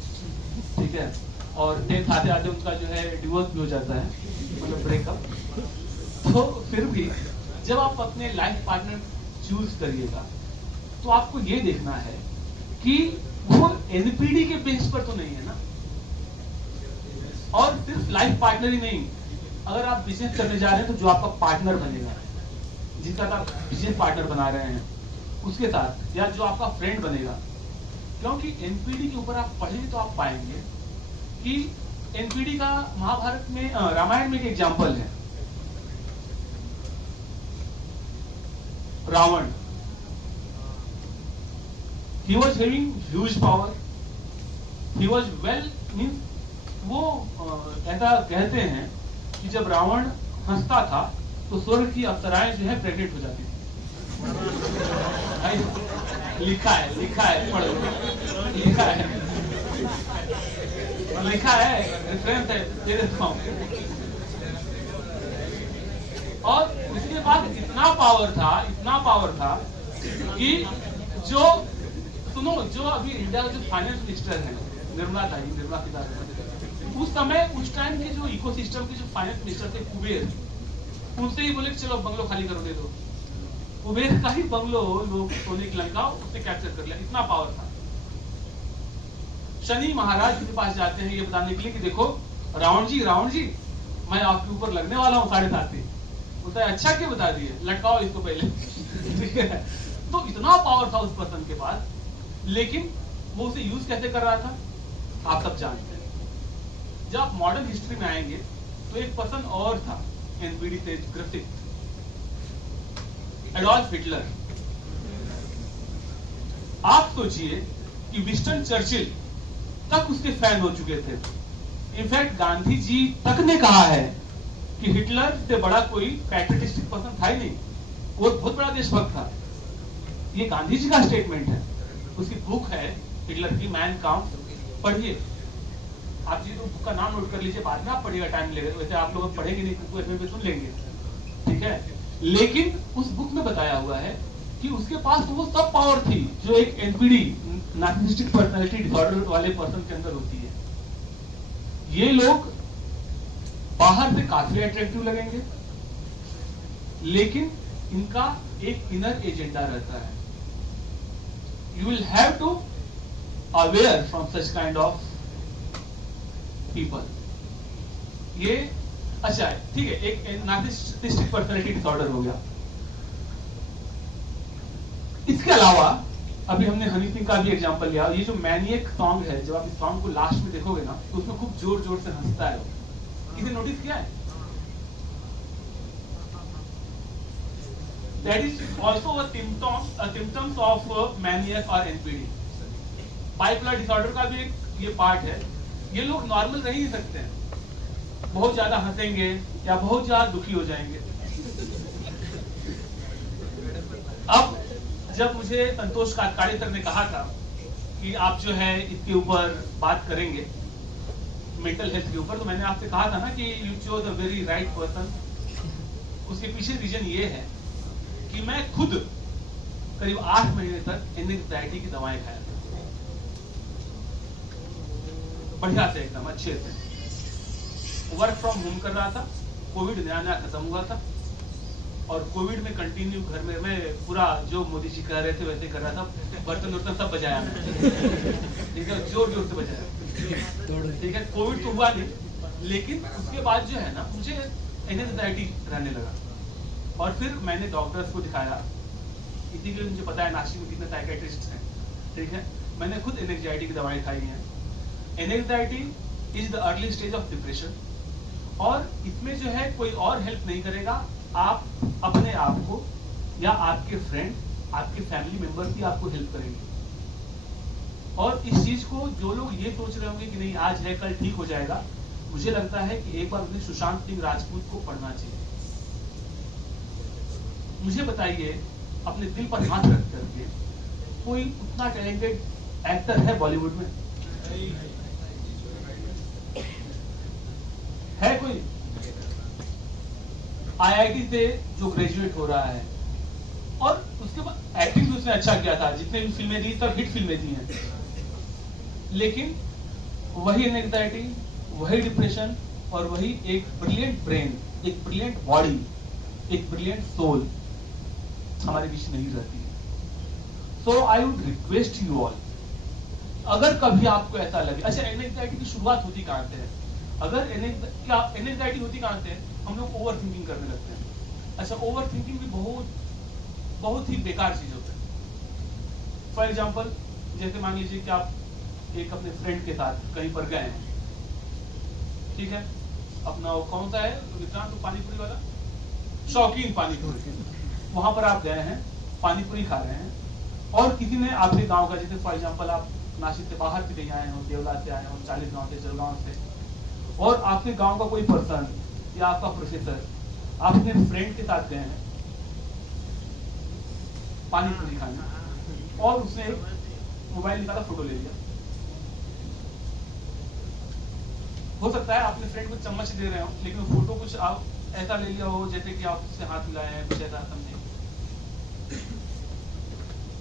ठीक है, और 10th आते आते उनका जो है डिवोर्स भी हो जाता है, मतलब ब्रेकअप। तो फिर भी जब आप अपने लाइफ पार्टनर चूज करिएगा तो आपको ये देखना है कि वो NPD के बेस पर तो नहीं है ना। और सिर्फ लाइफ पार्टनर ही नहीं, अगर आप बिजनेस करने जा रहे हैं तो जो आपका पार्टनर बनेगा, जिसका आप बिजनेस पार्टनर बना रहे हैं उसके साथ, या जो आपका फ्रेंड बनेगा। क्योंकि एनपीडी के ऊपर आप पढ़ेंगे तो आप पाएंगे कि एनपीडी का महाभारत में, रामायण में एक एग्जाम्पल है। Ravan, he was having huge power, he was well, means वो ऐसा कहते हैं कि जब रावण हंसता था तो स्वर्ग की अप्सराएं जो है प्रेग्नेंट हो जाती थी। लिखा है पढ़ो, लिखा है, रेफरेंस है, ये देखो। और इसके बाद इतना पावर था कि जो सुनो, जो अभी इंडिया का जो फाइनेंस मिनिस्टर है निर्मला सीतारमण, उस समय उस टाइम के जो इकोसिस्टम के जो फाइनेंस मिनिस्टर थे कुबेर, उनसे ही बोले कि चलो बंगलो खाली करो, दे दो। कुबेर का ही बंगलो लोग सोने की लंका उसने कैप्चर कर लिया, इतना पावर था। शनि महाराज के पास जाते हैं ये बताने के लिए कि देखो रावण जी मैं आपके ऊपर लगने वाला हूँ 7.5 बोलता है अच्छा क्यों बता दिए, लटकाओ इसको पहले। ठीक है, तो इतना पावर था उस पर्सन के पास, लेकिन वो उसे यूज कैसे कर रहा था आप सब जानते हैं। जब आप मॉडर्न हिस्ट्री में आएंगे तो एक पर्सन और था एनपीडी से ग्रसित, एडोल्फ हिटलर। आप सोचिए कि विंस्टन चर्चिल तक उसके फैन हो चुके थे। इनफैक्ट गांधी जी तक ने कहा है कि हिटलर से बड़ा कोई पैट्रियटिस्टिक पर्सन था ही नहीं, वो बहुत बड़ा देशभक्त था। ये गांधी जी का स्टेटमेंट है, उसकी बुक है हिटलर की, मैन काम्फ, पढ़िए। आप जी तो बुक का नाम नोट कर लीजिए, बाद में आप पढ़िएगा, टाइम लगेगा, वैसे आप लोग पढ़ेंगे नहीं, एफएम पे सुन लेंगे, ठीक है। लेकिन उस बुक में बताया हुआ है कि उसके पास वो सब पावर थी जो एक एनपीडी, नार्सिसिस्टिक पर्सनालिटी डिसऑर्डर वाले पर्सन के अंदर होती है। ये लोग बाहर से काफी अट्रैक्टिव लगेंगे, लेकिन इनका एक इनर एजेंडा रहता है। You will have to aware from such kind of people. ये अच्छा है, ठीक है, एक नार्सिसिस्टिक पर्सनालिटी डिसऑर्डर हो गया। इसके अलावा अभी हमने हनी सिंह का भी एग्जांपल लिया। ये जो मैनिएक सॉन्ग है, जब आप इस सॉन्ग को लास्ट में देखोगे ना तो उसमें खूब जोर जोर से हंसता है। किसी नोटिस किया है? That is also a symptoms of maniac or NPD. Bipolar disorder का भी एक ये पार्ट है। ये लोग नॉर्मल रह ही नहीं सकते हैं, बहुत ज्यादा हंसेंगे या बहुत ज्यादा दुखी हो जाएंगे। अब जब मुझे संतोष काटकाड़ेकर ने कहा था कि आप जो है इसके ऊपर बात करेंगे मेंटल हेल्थ के ऊपर, तो मैंने आपसे कहा था ना कि you chose a very right person. उसके पीछे रीजन ये है कि मैं खुद करीब 8 महीने तक एंजाइटी की दवाएं खाया था, बढ़िया से, एकदम अच्छे से। वर्क फ्रॉम होम कर रहा था, कोविड नया खत्म हुआ था, और कोविड में कंटिन्यू घर में मैं पूरा जो मोदी जी कह रहे थे वैसे कर रहा था। बर्तन वर्तन सब बजाया मैं, ठीक है, जोर जोर से बजाया, ठीक है। कोविड तो हुआ नहीं, लेकिन उसके बाद जो है ना मुझे एंजाइटी रहने लगा। और फिर मैंने डॉक्टर्स को दिखाया, इसी के लिए मुझे पता है नासिक में कितने साइकेट्रिस्ट हैं, ठीक है। मैंने खुद एंजाइटी की दवाएं खाई हैं। Anxiety is the early stage of depression, और इसमें जो है कोई और हेल्प नहीं करेगा, आप अपने आप को या आपके फ्रेंड, आपके फैमिली मेंबर्स ही आपको हेल्प करेंगे। और इस चीज को जो लोग ये सोच रहे होंगे कि नहीं आज है कल ठीक हो जाएगा, मुझे लगता है कि एक बार उन्हें सुशांत सिंह राजपूत को पढ़ना चाहिए। मुझे बताइए अपने दिल पर हाथ रख करके, कोई उतना टैलेंटेड एक्टर है बॉलीवुड में? है कोई? आईआईटी से जो ग्रेजुएट हो रहा है, और उसके बाद एक्टिंग भी उसने अच्छा किया था, जितने भी फिल्में दी सब हिट फिल्में दी हैं, लेकिन वही एंजाइटी, वही डिप्रेशन, और वही एक ब्रिलियंट ब्रेन, एक ब्रिलियंट बॉडी, एक ब्रिलियंट सोल हमारे बीच नहीं रहती है। So I would request you all, अगर कभी आपको ऐसा लगे, अच्छा एंजाइटी की शुरुआत होती कहां से है? अगर एंजाइटी होती कहाँ से है? हम लोग ओवर थिंकिंग करने लगते हैं। अच्छा, ओवर थिंकिंग भी बहुत ही बेकार चीज होता है। फॉर एग्जाम्पल, जैसे मान लीजिए कि आप एक अपने फ्रेंड के साथ कहीं पर गए हैं, ठीक है, अपना वो कौन सा है विक्रांत, पानीपुरी वाला, शौकीन पानीपुरी, वहां पर आप गए हैं, पानीपुरी खा रहे हैं, और किसी ने आपके गांव का, जैसे फॉर एग्जाम्पल आप नासिक से बाहर से कहीं आए हो, देवला से आए हो, 40 गांव से, जलगांव से, और आपके गांव का कोई पर्सन या आपका प्रोफेसर आप अपने फ्रेंड के साथ गए हैं पानीपुरी खाने, और उसने मोबाइल निकाला, फोटो ले लिया। हो सकता है आपने फ्रेंड को चम्मच दे रहे हो, लेकिन वो फोटो कुछ आप ऐसा ले लिया हो जैसे कि आप उससे हाथ मिलाए हैं, कुछ ऐसा समझे।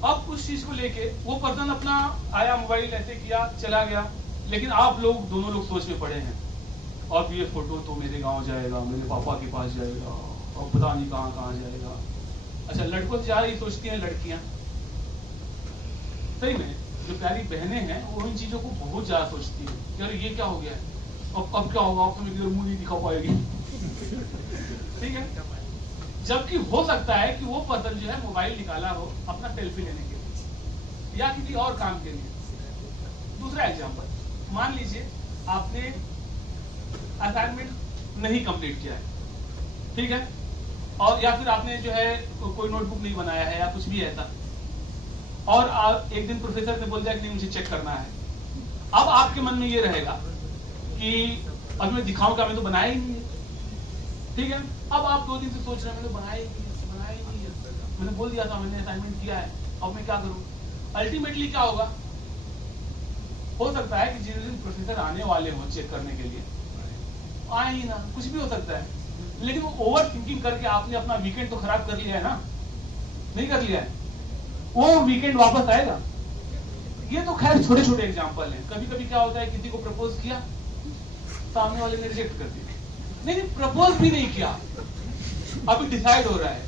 अब उस चीज को लेके वो पर्सन अपना आया, मोबाइल ऐसे किया, चला गया, लेकिन आप लोग दोनों लोग सोच में पड़े हैं, अब ये फोटो तो मेरे गांव जाएगा, मेरे पापा के पास जाएगा, और पता नहीं कहाँ कहाँ जाएगा। अच्छा, लड़कों से ज्यादा ये सोचती हैं लड़कियां। सही में जो प्यारी बहनें हैं वो इन चीजों को बहुत ज्यादा सोचती है कि अरे ये क्या हो गया है, अब क्या होगा, अब तो मेरी मुंह नहीं दिखा पाएगी। ठीक है, जबकि हो सकता है कि वो पर्सन जो है मोबाइल निकाला हो अपना सेल्फी लेने के लिए या किसी और काम के लिए। दूसरा एग्जांपल, मान लीजिए आपने असाइनमेंट नहीं कंप्लीट किया है, ठीक है, और या फिर आपने जो है कोई नोटबुक नहीं बनाया है या कुछ भी ऐसा, और आप एक दिन प्रोफेसर ने बोल दिया कि नहीं मुझे चेक करना है। अब आपके मन में ये रहेगा कि अब मैं दिखाऊं क्या, मैं तो बनाया ही नहीं है, ठीक है। अब आप 2 दिन से सोच रहे हैं मैंने बनाया ही नहीं है, मैंने बोल दिया था मैंने असाइनमेंट किया है, अब मैं क्या करूं। अल्टीमेटली क्या होगा, हो सकता है कि जिस दिन प्रोफेसर आने वाले हो चेक करने के लिए आए ही ना, कुछ भी हो सकता है, लेकिन वो ओवर थिंकिंग करके आपने अपना वीकेंड तो खराब कर लिया है ना, नहीं कर लिया है, वो वीकेंड वापस आएगा। ये तो खैर छोटे छोटे एग्जांपल हैं। कभी कभी क्या होता है, किसी को प्रपोज किया, सामने वाले ने रिजेक्ट कर दिया, नहीं प्रपोज भी नहीं किया, अभी डिसाइड हो रहा है,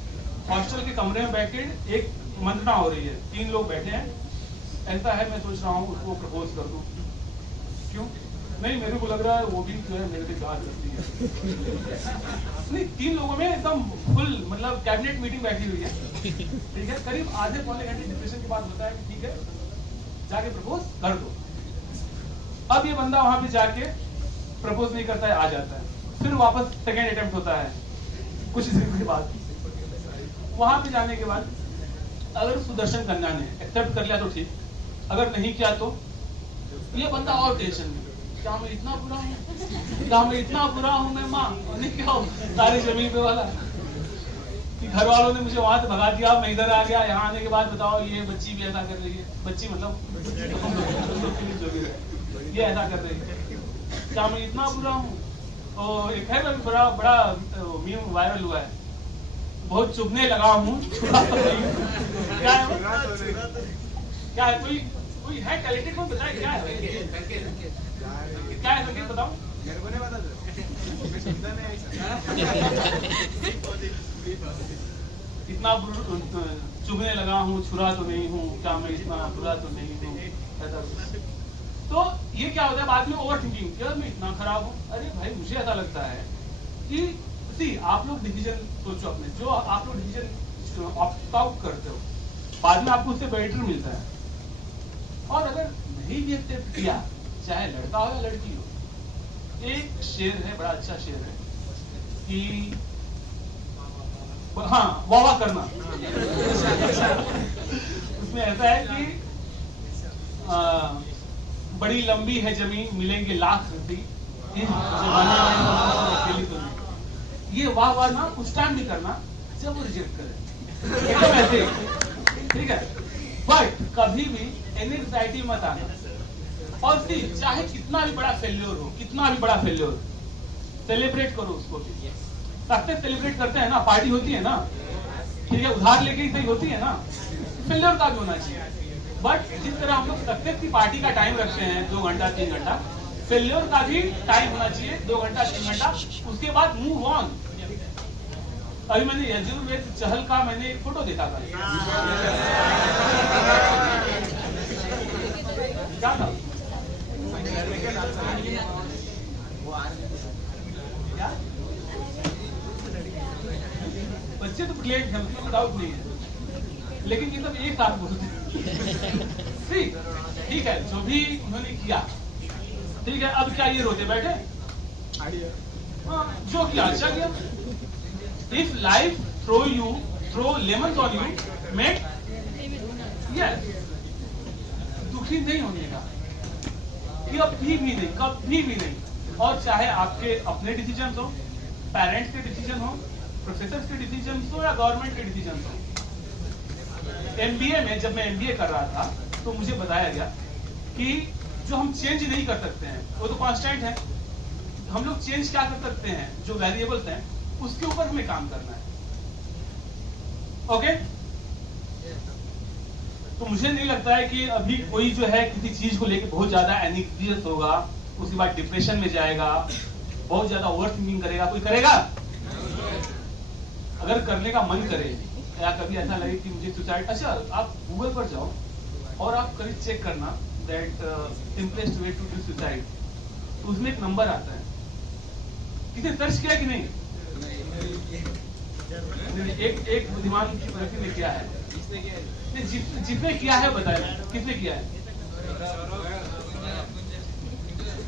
हॉस्टल के कमरे में बैठे एक मंत्रणा हो रही है, 3 लोग बैठे हैं, ऐसा है मैं सोच रहा हूँ उसको प्रपोज कर दूं। क्यों? नहीं मेरे को लग रहा है वो भी जो है मेरे से प्यार करती है। नहीं, 3 लोगों में एकदम फुल मतलब कैबिनेट मीटिंग बैठी हुई है, ठीक है, करीब आधे पौने घंटे डिस्कशन के बाद होता है कि ठीक है जाके प्रपोज कर दो। अब ये बंदा वहां पे जाके प्रपोज नहीं करता है, आ जाता है, फिर वापस सेकेंड अटेम्प्ट होता है कुछ दिन के बाद। वहां पे जाने के बाद अगर सुदर्शन कन्या ने एक्सेप्ट कर लिया तो ठीक, अगर नहीं किया तो ये बंदा और टेंशन में, क्या मैं इतना बुरा हूँ, क्या मैं इतना बुरा हूँ, मैं माँ नहीं क्या हूँ सारी जमीन पे वाला, कि घर वालों ने मुझे वहां से भगा दिया, मैं इधर आ गया, यहाँ आने के बाद बताओ ये बच्ची भी ऐसा कर रही है, बच्ची मतलब ये ऐसा कर रही है, क्या मैं इतना बुरा हूँ। तो एक है बड़ा मीम वायरल हुआ है, बहुत चुभने लगा हूँ, क्या है क्या है, कोई है टैलेंटेड को बताए क्या है, क्या है संकेत बताओ। मेरे को नहीं पता, मैं सुनता नहीं इतना चुभने लगा हूँ, छुरा तो नहीं हूँ, क्या मैं इतना बुरा तो नहीं हूँ, ऐसा। तो ये क्या होता है बाद में ओवर थिंकिंग, यार मैं इतना खराब हूँ, अरे भाई मुझे ऐसा लगता है कि आप लोग डिसीजन सोचो अपने, जो आप लोग डिसीजन ऑप्ट आउट करते हो बाद में आपको उससे बेटर मिलता है। और अगर नहीं भी एक्सेप्ट किया, चाहे लड़का हो या लड़की हो, एक शेर है, बड़ा अच्छा शेर है कि हाँ वाह करना। उसमें ऐसा है कि बड़ी लंबी है जमीन, मिलेंगे लाख रद्दी, अकेली तो नहीं। ये वाह वाह ना उस टाइम भी करना जब वो रिजेक्ट करे, एकदम ऐसे, ठीक है। बट कभी भी एंग्जाइटी मत आना, और फिर चाहे कितना भी बड़ा फेल्योर हो, कितना भी बड़ा फेल्योर, सेलिब्रेट करो उसको। सक्सेस सेलिब्रेट करते हैं ना, पार्टी होती है ना, ठीक है, उधार लेके ही सही होती है ना, फेल्योर का भी होना चाहिए। बट जिस तरह हम लोग सक्सेस की पार्टी का टाइम रखते हैं 2 घंटा 3 घंटा, फेल्योर का भी टाइम होना चाहिए 2 घंटा 3 घंटा, उसके बाद मूव ऑन। अभी मैंने यजुर्वेद चहल का मैंने एक फोटो देखा था, क्या था क्या बच्चे तो ब्रिलियंट हैं, उसमें डाउट नहीं है, लेकिन ये सब एक साथ बोलते हैं। ठीक है, जो भी उन्होंने किया ठीक है। अब क्या ये रोते बैठे? हाँ, जो किया अच्छा किया। If life throw lemons on you make yes, दुखी नहीं होने का कभी भी नहीं। और चाहे आपके अपने डिसीजन हो, पेरेंट्स के डिसीजन हो, प्रोफेसर के डिसीजन हो या गवर्नमेंट के डिसीजन हो। एमबीए में जब मैं एमबीए कर रहा था तो मुझे बताया गया कि जो हम चेंज नहीं कर सकते हैं वो तो कांस्टेंट है, हम लोग चेंज क्या कर सकते हैं, जो वेरिएबल्स हैं उसके ऊपर हमें काम करना है। ओके, तो मुझे नहीं लगता है कि अभी कोई जो है किसी चीज को लेकर बहुत ज्यादा एंग्जियस होगा, उसके बाद डिप्रेशन में जाएगा, बहुत ज्यादा ओवर थिंकिंग करेगा। कोई करेगा? अगर करने का मन करे या कभी ऐसा लगे कि मुझे सुसाइड, अच्छा आप गूगल पर जाओ और आप कभी चेक करना that simplest way to do suicide, तो उसमें एक नंबर आता है। किसी सर्च किया कि नहीं? एक बुद्धिमान व्यक्ति ने किया है, जिसने किया है बताया किसने किया है?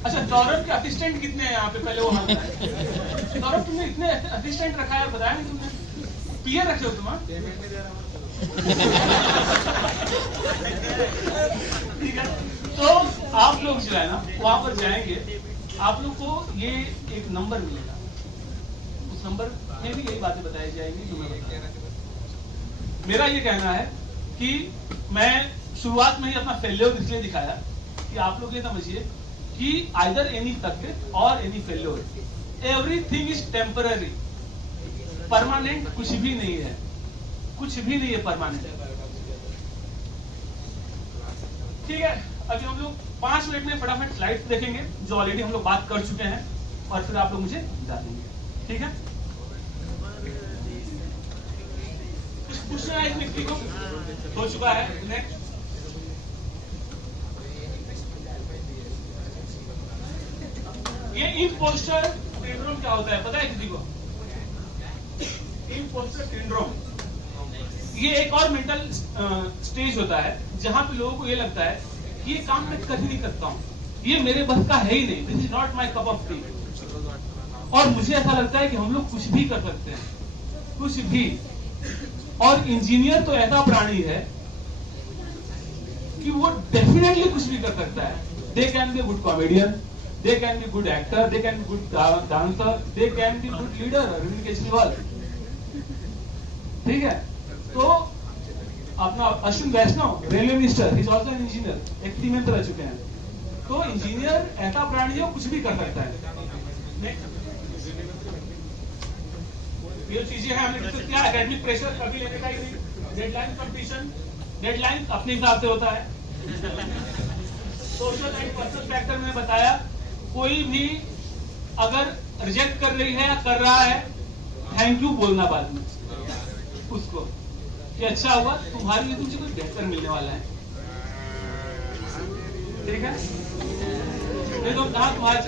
अच्छा, सौरभ के असिस्टेंट कितने हैं यहाँ पे? पहले वो हाथ बताए। सौरभ, तुमने इतने असिस्टेंट रखा है, बताया नहीं तुमने? पीए रखे हो तुम? ठीक है, तो आप लोग जो है ना वहां पर जाएंगे, आप लोग को ये एक नंबर मिलेगा, उस नंबर में भी यही बातें बताई जाएंगी जो मैं बता रहा हूं। मेरा ये कहना है कि मैं शुरुआत में ही अपना फेल्योर इसलिए दिखाया कि आप लोग ये समझिए कि आइदर एनी सक्सेस और any failure, everything is temporary. Permanent कुछ भी नहीं है, कुछ भी नहीं है परमानेंट। ठीक है, अभी हम लोग 5 मिनट में फटाफट स्लाइड्स देखेंगे जो ऑलरेडी हम लोग बात कर चुके हैं, और फिर आप लोग मुझे बता देंगे। ठीक है, कुछ पूछना है इस व्यक्ति को? हो चुका है। नेक्स्ट, ये इम्पोस्टर सिंड्रोम क्या होता है पता है किसी को? इम्पोस्टर सिंड्रोम ये एक और मेंटल स्टेज होता है जहां पे लोगों को ये लगता है कि ये काम मैं कर ही नहीं सकता हूँ, ये मेरे बस का है ही नहीं, this is not my cup of T. और मुझे ऐसा लगता है कि हम लोग कुछ भी कर सकते हैं, कुछ भी। और इंजीनियर तो ऐसा प्राणी है कि वो डेफिनेटली कुछ भी कर सकता है। They can be good comedian, they can be good actor, they can be good dancer, they can be good leader, Arvind Kejriwal. ठीक है, तो अपना Ashwini Vaishnaw railway minister, he is also an engineer, एक टीम में रह चुके हैं। तो इंजीनियर ऐसा प्राणी है, कुछ भी कर सकता है। ये चीजें हैं हमने डिस्कस किया। एकेडमिक प्रेशर कभी लेने का ही नहीं, डेडलाइन कंपटीशन, डेडलाइन अपने हिसाब से होता है। सोशल एंड पर्सनल फैक्टर मैंने बताया, कोई भी अगर रिजेक्ट कर रही है या कर रहा है, थैंक यू बोलना बाद में उसको कि अच्छा हुआ, तुम्हारे लिए तुझे कुछ बेहतर मिलने वाला है। ठीक है, ये तो कहा तुम्हारे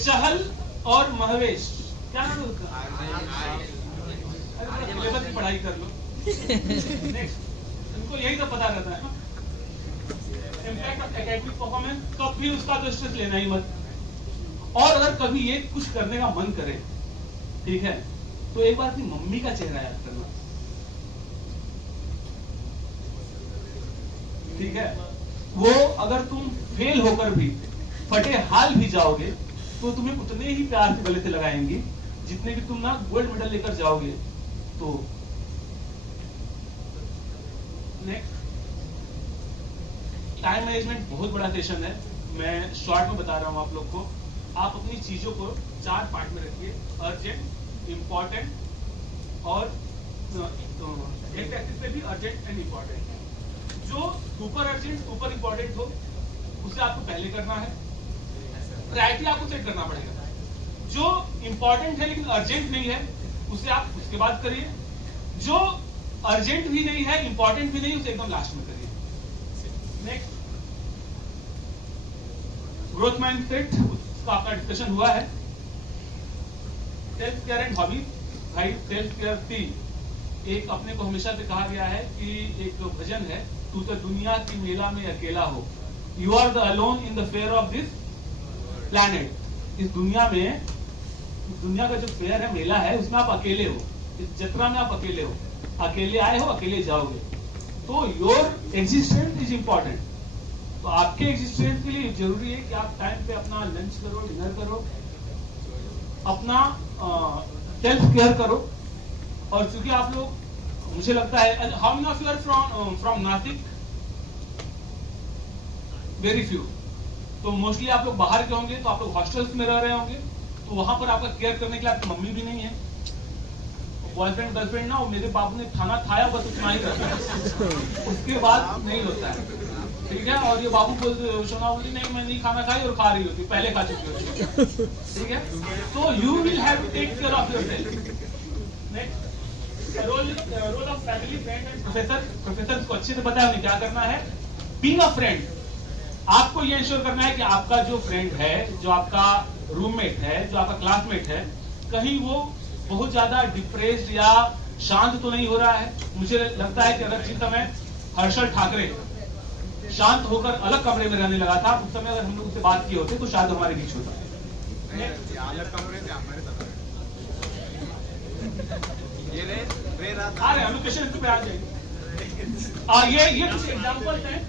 चहल और महवेश, क्या नाम है उसका? सिलेबस की पढ़ाई कर लो। नेक्स्ट, इनको यही तो पता रहता है। इम्पैक्ट ऑफ एकेडमिक परफॉर्मेंस, कभी उसका तो स्ट्रेस लेना ही मत। और अगर कभी ये कुछ करने का मन करे, ठीक है, तो एक बार अपनी मम्मी का चेहरा याद करना। ठीक है, वो अगर तुम फेल होकर भी फटे हाल भी जाओगे तो तुम्हें उतने ही प्यार से गले से लगाएंगी जितने कि तुम ना गोल्ड मेडल लेकर जाओगे। तो नेक्स्ट, टाइम मैनेजमेंट बहुत बड़ा सेशन है, मैं शॉर्ट में बता रहा हूं आप लोग को। आप अपनी चीजों को 4 पार्ट में रखिए, अर्जेंट, इंपॉर्टेंट और एक एक्सिस पे भी अर्जेंट एंड इंपॉर्टेंट। जो सुपर अर्जेंट सुपर इंपॉर्टेंट हो उसे आपको पहले करना है, प्रायोरिटी आपको सेट करना पड़ेगा। जो इंपॉर्टेंट है लेकिन अर्जेंट नहीं है उसे आप उसके बाद करिए, जो अर्जेंट भी नहीं है इंपॉर्टेंट भी नहीं उसे एकदम लास्ट में करिए। नेक्स्ट, ग्रोथ माइंडसेट, उसका आपका डिस्कशन हुआ है। सेल्फ केयर एंड हॉबी, भाई सेल्फ केयर थी, एक अपने को हमेशा से कहा गया है कि एक भजन है, तू तो दुनिया की मेला में अकेला हो, you are the alone in the fair of this planet. इस दुनिया में, दुनिया का जो फेयर है, मेला है, उसमें आप अकेले हो, इस जत्रा में आप अकेले हो, अकेले आए हो, अकेले जाओगे। तो योर एग्जिस्टेंस इज इंपॉर्टेंट। तो आपके एग्जिस्टेंस के लिए जरूरी है कि आप टाइम पे अपना लंच करो, डिनर करो, अपना सेल्फ केयर करो। और चूंकि आप लोग, मुझे लगता है, how many of you are from Nashik? Very few. तो मोस्टली आप लोग बाहर के होंगे, तो आप लोग हॉस्टल्स में रह रहे होंगे, तो वहां पर आपका केयर करने के लिए आपकी मम्मी भी नहीं है, बॉयफ्रेंड गर्लफ्रेंड ना, मेरे बाबू ने खाना खाया बस उतना ही करता है, उसके बाद नहीं होता है, ठीक है। और ये बाबू बोलते, सोना बोलती नहीं मैं नहीं खाना खाई और खा रही होती, पहले खा चुकी होती, ठीक है। तो you will have to take care of yourself. Next, role of family, friend and professor. Professor को अच्छे से पता है उन्हें क्या करना है। बीइंग अ फ्रेंड, आपको ये इंश्योर करना है कि आपका जो फ्रेंड है, जो आपका रूममेट है, जो आपका क्लासमेट है, कहीं वो बहुत ज्यादा डिप्रेस्ड या शांत तो नहीं हो रहा है। मुझे लगता है कि अगर जिस समय हर्षल ठाकरे शांत होकर अलग कमरे में रहने लगा था, उस समय अगर हम लोग उससे बात किए होते तो शायद हमारे बीच होता। अलग कमरे थे हमारे साथ। ये रे रात आ रहे हम क्वेश्चन पे आ जाएंगे। ये कुछ एग्जांपल्स हैं।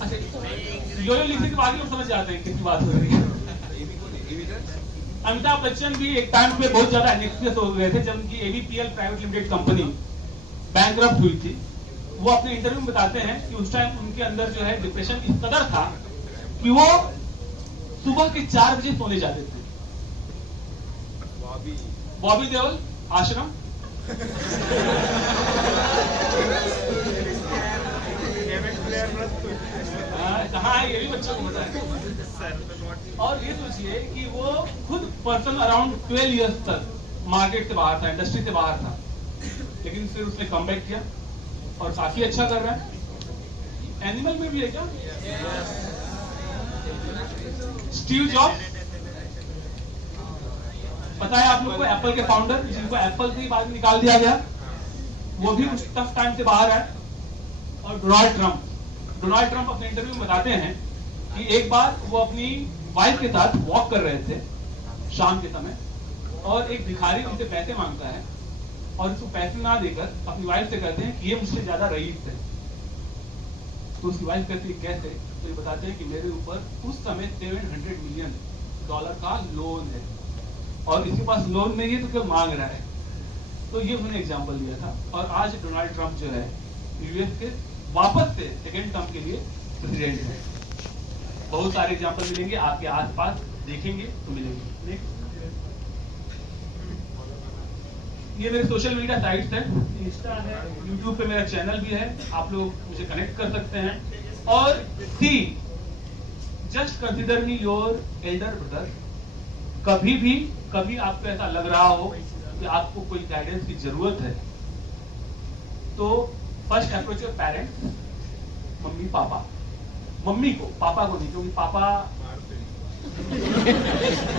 अच्छा, यो लिखने के बाद ही हम समझ जाते हैं किसकी बात हो रही है। अमिताभ बच्चन भी एक टाइम पे बहुत ज्यादा एनेक्सियस हो गए थे जब उनकी एबीपीएल प्राइवेट लिमिटेड कंपनी बैंकरप्ट हुई थी। वो अपने इंटरव्यू में बताते हैं कि उस टाइम उनके अंदर जो है डिप्रेशन इस कदर था कि वो सुबह के 4 बजे सोने जाते थे। बॉबी देओल, आश्रम। कहाँ है ये भी बच्चों को पता है। और ये सोचिए कि वो खुद पर्सन अराउंड 12 इयर्स तक मार्केट से बाहर था, इंडस्ट्री से बाहर था, लेकिन फिर उसने कमबैक किया और काफी अच्छा कर रहा है। एनिमल में भी है क्या? स्टीव जॉब्स, पता है आप लोग को, एप्पल के फाउंडर, जिनको एप्पल से ही बाद में निकाल दिया गया, वो भी उस टफ टाइम से बाहर है। और डोनाल्ड ट्रंप अपने इंटरव्यू में बताते हैं कि एक बार वो अपनी वाइफ के साथ वॉक कर रहे थे शाम के समय, और एक भिखारी उनसे पैसे मांगता है और उसको पैसे ना देकर अपनी वाइफ से कहते हैं कि ये मुझसे ज्यादा रईस है। तो उसकी वाइफ कहती है कैसे? तो ये बताते हैं कि मेरे ऊपर उस समय $700 मिलियन का लोन है और इसके पास लोन नहीं है तो क्या मांग रहा है। तो ये उन्होंने एग्जाम्पल दिया था। और आज डोनाल्ड ट्रंप जो है यूएस के वापस से सेकेंड टर्म के लिए प्रेसिडेंट है। बहुत सारे एग्जाम्पल मिलेंगे आपके आसपास, देखेंगे तो मिलेंगे। ये मेरे सोशल मीडिया साइट्स है, इंस्टा है, यूट्यूब पे मेरा चैनल भी है, आप लोग मुझे कनेक्ट कर सकते हैं। और see, just consider me your elder brother. कभी आपको ऐसा लग रहा हो कि आपको कोई गाइडेंस की जरूरत है, तो first approach your parents, mummy papa. Mummy को, पापा को नहीं, क्योंकि पापा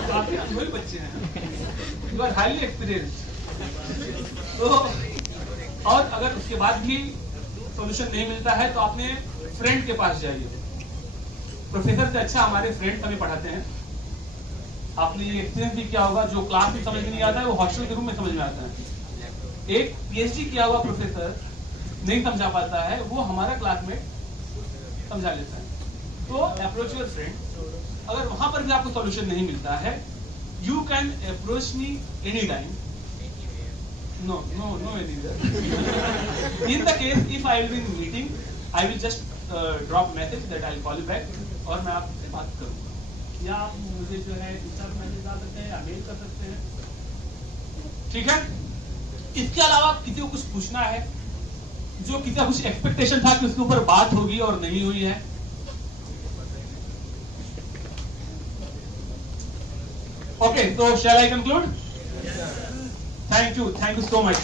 काफी अनुभवी बच्चे हैं, यू आर हाईली एक्सपीरियंस। तो और अगर उसके बाद भी सॉल्यूशन नहीं मिलता है तो अपने फ्रेंड के पास जाइए। प्रोफेसर से अच्छा हमारे फ्रेंड हमें पढ़ाते हैं। आपने ये एक्सपीरियंस भी किया होगा, जो क्लास में समझ में नहीं आता है वो हॉस्टल के रूम में समझ में आता है। एक पीएचडी किया हुआ प्रोफेसर नहीं समझा पाता है, वो हमारा क्लासमेट समझा लेता है। तो अप्रोच योर फ्रेंड। अगर वहां पर भी आपको सॉल्यूशन नहीं मिलता है, you can approach me any time. No, anywhere. In the case, if I will be in meeting, I will just drop message that I will call you back, और मैं आपसे बात करूंगा। या आप मुझे जो है इंस्टा पे मैसेज डाल सकते हैं या मेल कर सकते हैं, ठीक है। इसके अलावा किसी को कुछ पूछना है, जो किसी का कुछ एक्सपेक्टेशन था कि उसके ऊपर बात होगी और नहीं हुई है? Okay, so shall I conclude? Thank you so much.